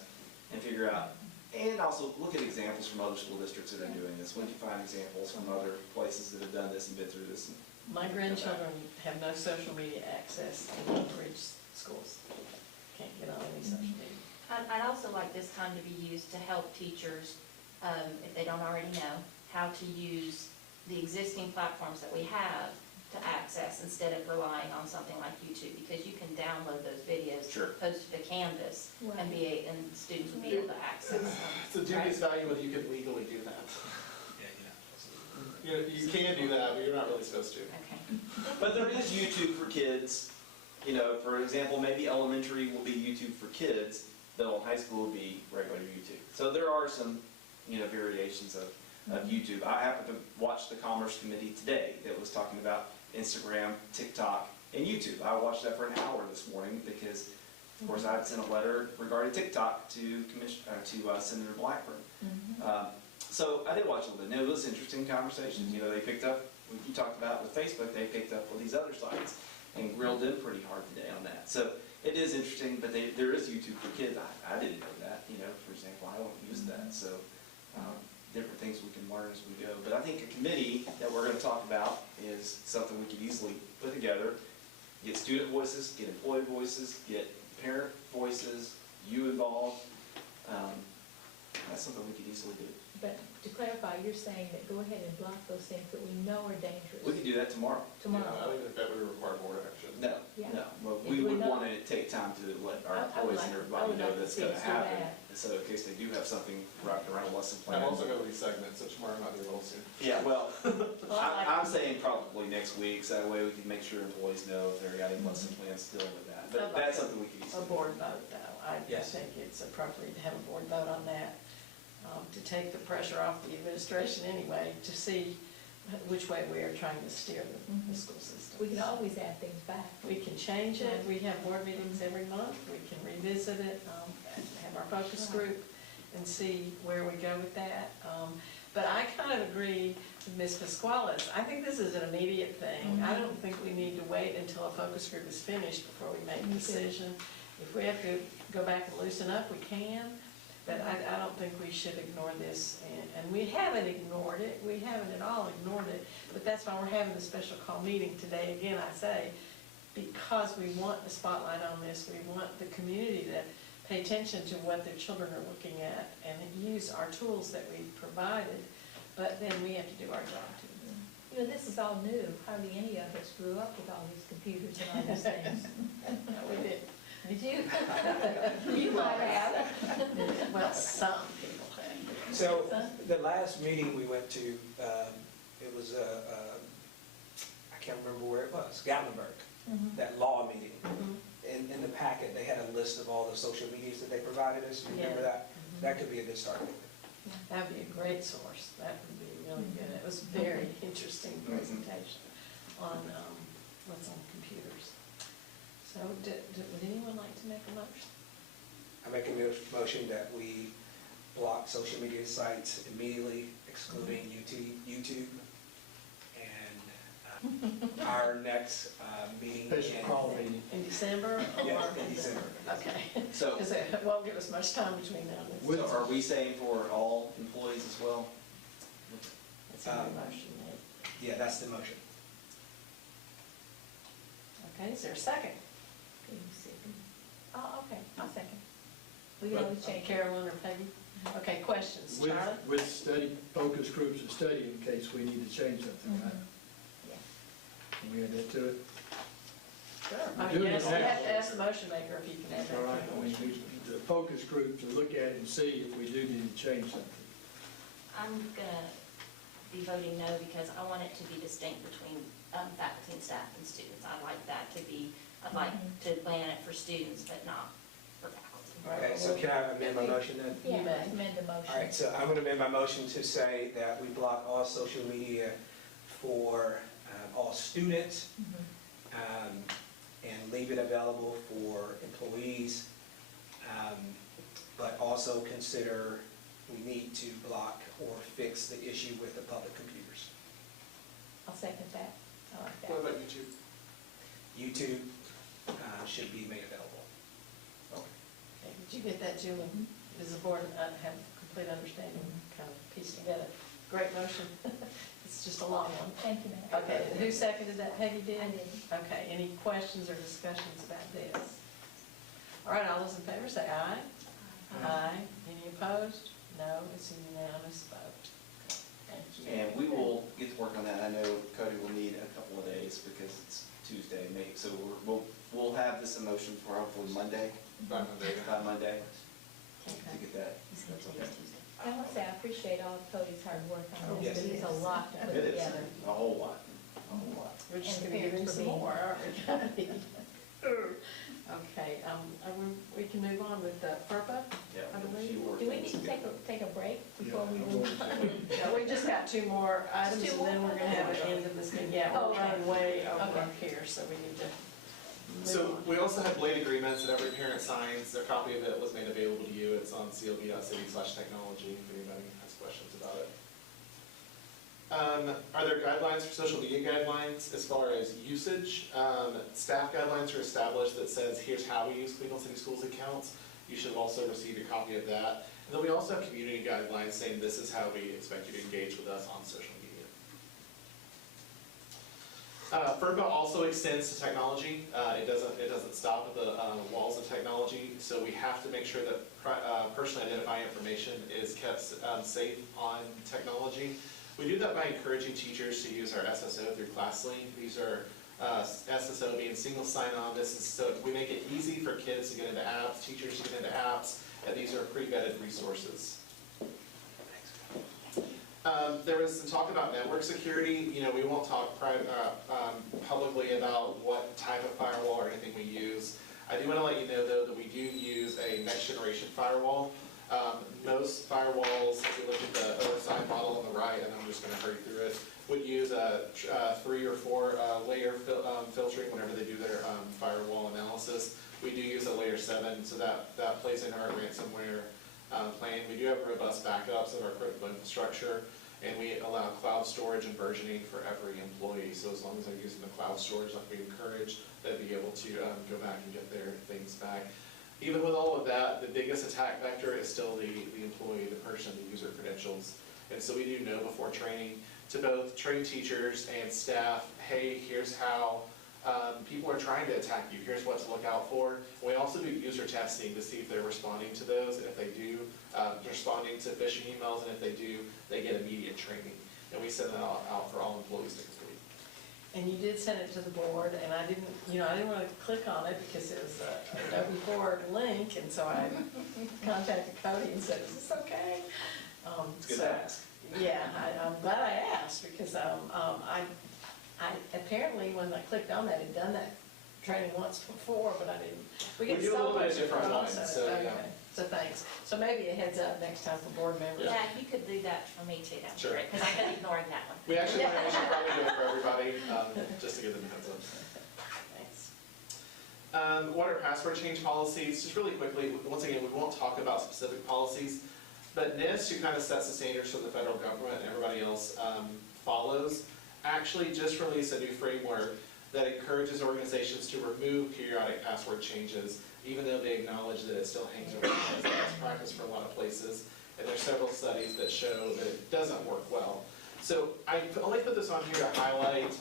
and figure out, and also look at examples from other school districts that are doing this. When you find examples from other places that have done this and been through this. My grandchildren have no social media access in Oak schools. Can't get on any social media. I'd also like this time to be used to help teachers, if they don't already know, how to use the existing platforms that we have to access instead of relying on something like YouTube, because you can download those videos, Sure. post to Canvas, and and students will be able to access them. It's a dubious value whether you can legally do that. You can do that, but you're not really supposed to. Okay. But there is YouTube for kids. For example, maybe elementary will be YouTube for kids, though high school will be regular YouTube. So there are some, variations of YouTube. I happened to watch the Commerce Committee today that was talking about Instagram, TikTok, and YouTube. I watched that for an hour this morning because, of course, I had sent a letter regarding TikTok to Senator Blackburn. So I did watch a little bit, and it was interesting conversations. They picked up, what you talked about with Facebook, they picked up with these other sites and grilled in pretty hard today on that. So it is interesting, but there is YouTube for kids. I didn't know that, for example, I don't use that. So different things we can learn as we go. But I think a committee that we're going to talk about is something we could easily put together, get student voices, get employee voices, get parent voices, you involved. That's something we could easily do. But to clarify, you're saying that go ahead and block those things that we know are dangerous. We can do that tomorrow. Tomorrow. I don't even think that would require board action. No, Yeah. no. Well, If we we would know- want to take time to let our I would employees and like everybody know to that's see going to us do happen. that. And so in case they do have something wrapped around a lesson plan. I'm also going to be segmented, so tomorrow might be a little soon. Yeah, well, I like- I'm saying probably next week, so that way we can make sure employees know if they're got any lesson plans still with that. But that's something we can A easily. board vote, though. I Yes. think it's appropriate to have a board vote on that, to take the pressure off the administration anyway, to see which way we are trying to steer the school system. We can always add things back. We can change it. We have board meetings every month. We can revisit it, have our focus group and see where we go with that. But I kind of agree with Ms. Pasquales. I think this is an immediate thing. I don't think we need to wait until a focus group is finished before we make a decision. If we have to go back and loosen up, we can. But I don't think we should ignore this, and we haven't ignored it, we haven't at all ignored it, but that's why we're having a special call meeting today, again, I say, because we want the spotlight on this, we want the community to pay attention to what their children are looking at and use our tools that we've provided, but then we have to do our job too. You know, this is all new. Hardly any of us grew up with all these computers and all these things. No, we didn't. Did you? You might have. Well, some people have. So, the last meeting we went to, it was, I can't remember where it was, Gatlinburg, that law meeting. In the packet, they had a list of all the social medias that they provided us, you remember Yeah. that? That could be a good start. That'd be a great source, that would be really good. It was a very interesting presentation on what's on computers. So, would anyone like to make a motion? I make a motion that we block social media sites immediately, excluding YouTube, and our next meeting. Special call meeting. In December? Yeah, or- in December. Okay, So, because it won't give us much time between now and then. so are we saying for all employees as well? That's a good motion, Nate. Yeah, that's the motion. Okay, is there a second? Oh, okay, I'll second. We can always change it. Carolyn or Peggy? Okay, questions, With, Charlotte? with study, focus groups of study in case we need to change something, right? Yeah. Can we add that to it? Sure. We're I mean, doing yes, it you now. have to ask the motion maker if you can add that. All right, to I the mean, motion. the focus group to look at it and see if we do need to change something. I'm gonna be voting no because I want it to be distinct between faculty and staff and students. I'd like that to be, I'd like to plan it for students, but not for faculty. Okay, so can I amend my motion then? Yeah, You may. amend the motion. All right, so I'm going to amend my motion to say that we block all social media for all students and leave it available for employees, but also consider we need to block or fix the issue with the public computers. I'll second that. I like that. What about YouTube? YouTube should be made available. Okay, did you get that, Julie? Does the board have complete understanding, kind of piece together? Great motion. It's just a long one. Thank you, ma'am. Okay, who seconded that? Peggy did? I did. Okay, any questions or discussions about this? All right, all those in favor say aye. Aye. Any opposed? No, it's a unanimous vote. Thank you. And we will get to work on that. I know Cody will need a couple of days because it's Tuesday, so we'll have this in motion for hopefully Monday, By Monday. by Monday, to Okay. get that. I want to say I appreciate all of Cody's hard work on Yes. this. It's a lot to put It is together. a whole lot, a whole lot. We're just And gonna give him parents some for being- more, aren't we? Okay, we can move on with FERPA, I believe. Do we need to take a break before we move on? Yeah, we just got two more items, Two and then more? we're gonna have an end of this meeting. Yeah, Oh, we're okay. running way over Okay. here, so we need to move So on. we also have blade agreements that every parent signs. A copy of it was made available to you. It's on clb.city/technology if anybody has questions about it. Are there guidelines for social media guidelines as far as usage? Staff guidelines are established that says, here's how we use Cleveland City Schools accounts. You should have also received a copy of that. And then we also have community guidelines saying this is how we expect you to engage with us on social media. FERPA also extends to technology. It doesn't stop at the walls of technology, so we have to make sure that personally identifying information is kept safe on technology. We do that by encouraging teachers to use our SSO through ClassLink. These are SSO being single sign-on. This is so we make it easy for kids to get into apps, teachers to get into apps, and these are pre-vetted resources. There was some talk about network security. You know, we won't talk publicly about what type of firewall or anything we use. I do want to let you know, though, that we do use a next-generation firewall. Most firewalls, if you look at the oversight model on the right, and I'm just going to hurry through it, would use a 3 or 4 layer filtering whenever they do their firewall analysis. We do use a layer 7, so that plays into our ransomware plan. We do have robust backups of our critical infrastructure, and we allow cloud storage and versioning for every employee. So as long as they're using the cloud storage like we encourage, they'll be able to go back and get their things back. Even with all of that, the biggest attack vector is still the employee, the person, the user credentials. And so we do know before training to both train teachers and staff, hey, here's how people are trying to attack you, here's what to look out for. We also do user testing to see if they're responding to those, and if they do, responding to phishing emails, and if they do, they get immediate training. And we send that out for all employees to complete. And you did send it to the board, and I didn't want to click on it because it was a Adobe Board link, and so I contacted Cody and said, is this okay? It's good to ask. Yeah, I'm glad I asked, because I apparently, when I clicked on that, I'd done that training once before, but I didn't. We do a little bit of different ones, ones, so, yeah. okay, so thanks. So maybe a heads up next time for board members. Yeah, if you could do that for me too, that'd be Sure. great, because I've been ignoring that one. We actually should probably do it for everybody, just to give them a heads up. Thanks. What are password change policies? Just really quickly, once again, we won't talk about specific policies, but NIST, who kind of sets the standards for the federal government and everybody else follows, actually just released a new framework that encourages organizations to remove periodic password changes, even though they acknowledge that it still hangs around as best practice for a lot of places. And there's several studies that show that it doesn't work well. So I only put this on here to highlight,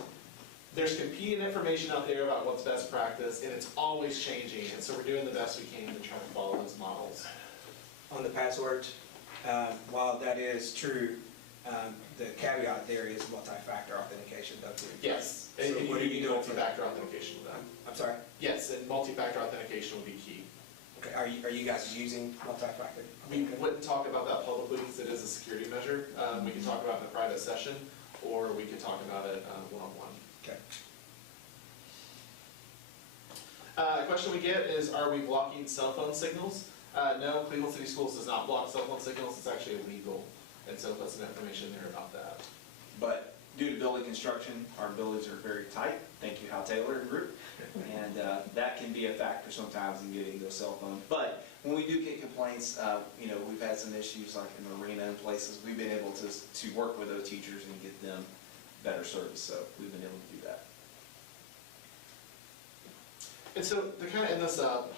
there's competing information out there about what's best practice, and it's always changing, and so we're doing the best we can to try to follow those models. On the passwords, while that is true, the caveat there is multi-factor authentication, don't you? Yes, So and what are you doing for that? multi-factor authentication with that. I'm sorry? Yes, and multi-factor authentication will be key. Okay, are you guys using multi-factor? We wouldn't talk about that publicly because it is a security measure. We can talk about it in a private session, or we could talk about it one-on-one. Okay. A question we get is, are we blocking cell phone signals? No, Cleveland City Schools does not block cell phone signals. It's actually illegal. And so put some information there about that. But due to building construction, our buildings are very tight. Thank you, Hal Taylor and group. And that can be a factor sometimes in getting those cell phones. But when we do get complaints, we've had some issues like in the arena and places. We've been able to work with those teachers and get them better service. So we've been able to do that. And so to kind of end this up,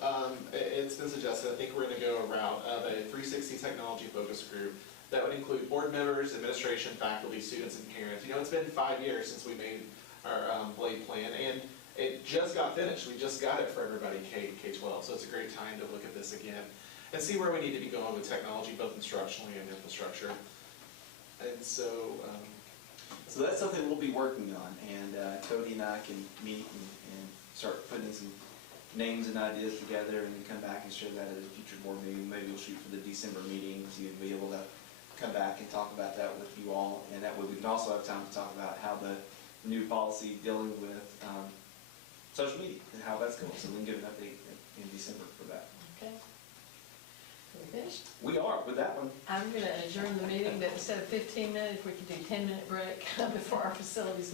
it's been suggested, I think we're going to go a route of a 360 technology focus group that would include board members, administration, faculty, students, and parents. It's been 5 years since we made our Blade plan, and it just got finished. We just got it for everybody K-12, so it's a great time to look at this again and see where we need to be going with technology, both instructionally and infrastructure. And so that's something we'll be working on, and Cody and I can meet and start putting some names and ideas together, and then come back and share that at a future board meeting. Maybe we'll shoot for the December meeting so you'll be able to come back and talk about that with you all, and that way we can also have time to talk about how the new policy dealing with social media and how that's going, so we can give an update in December for that. Okay. Are we finished? We are with that one. I'm going to adjourn the meeting, but instead of 15 minutes, we could do 10-minute break before our facilities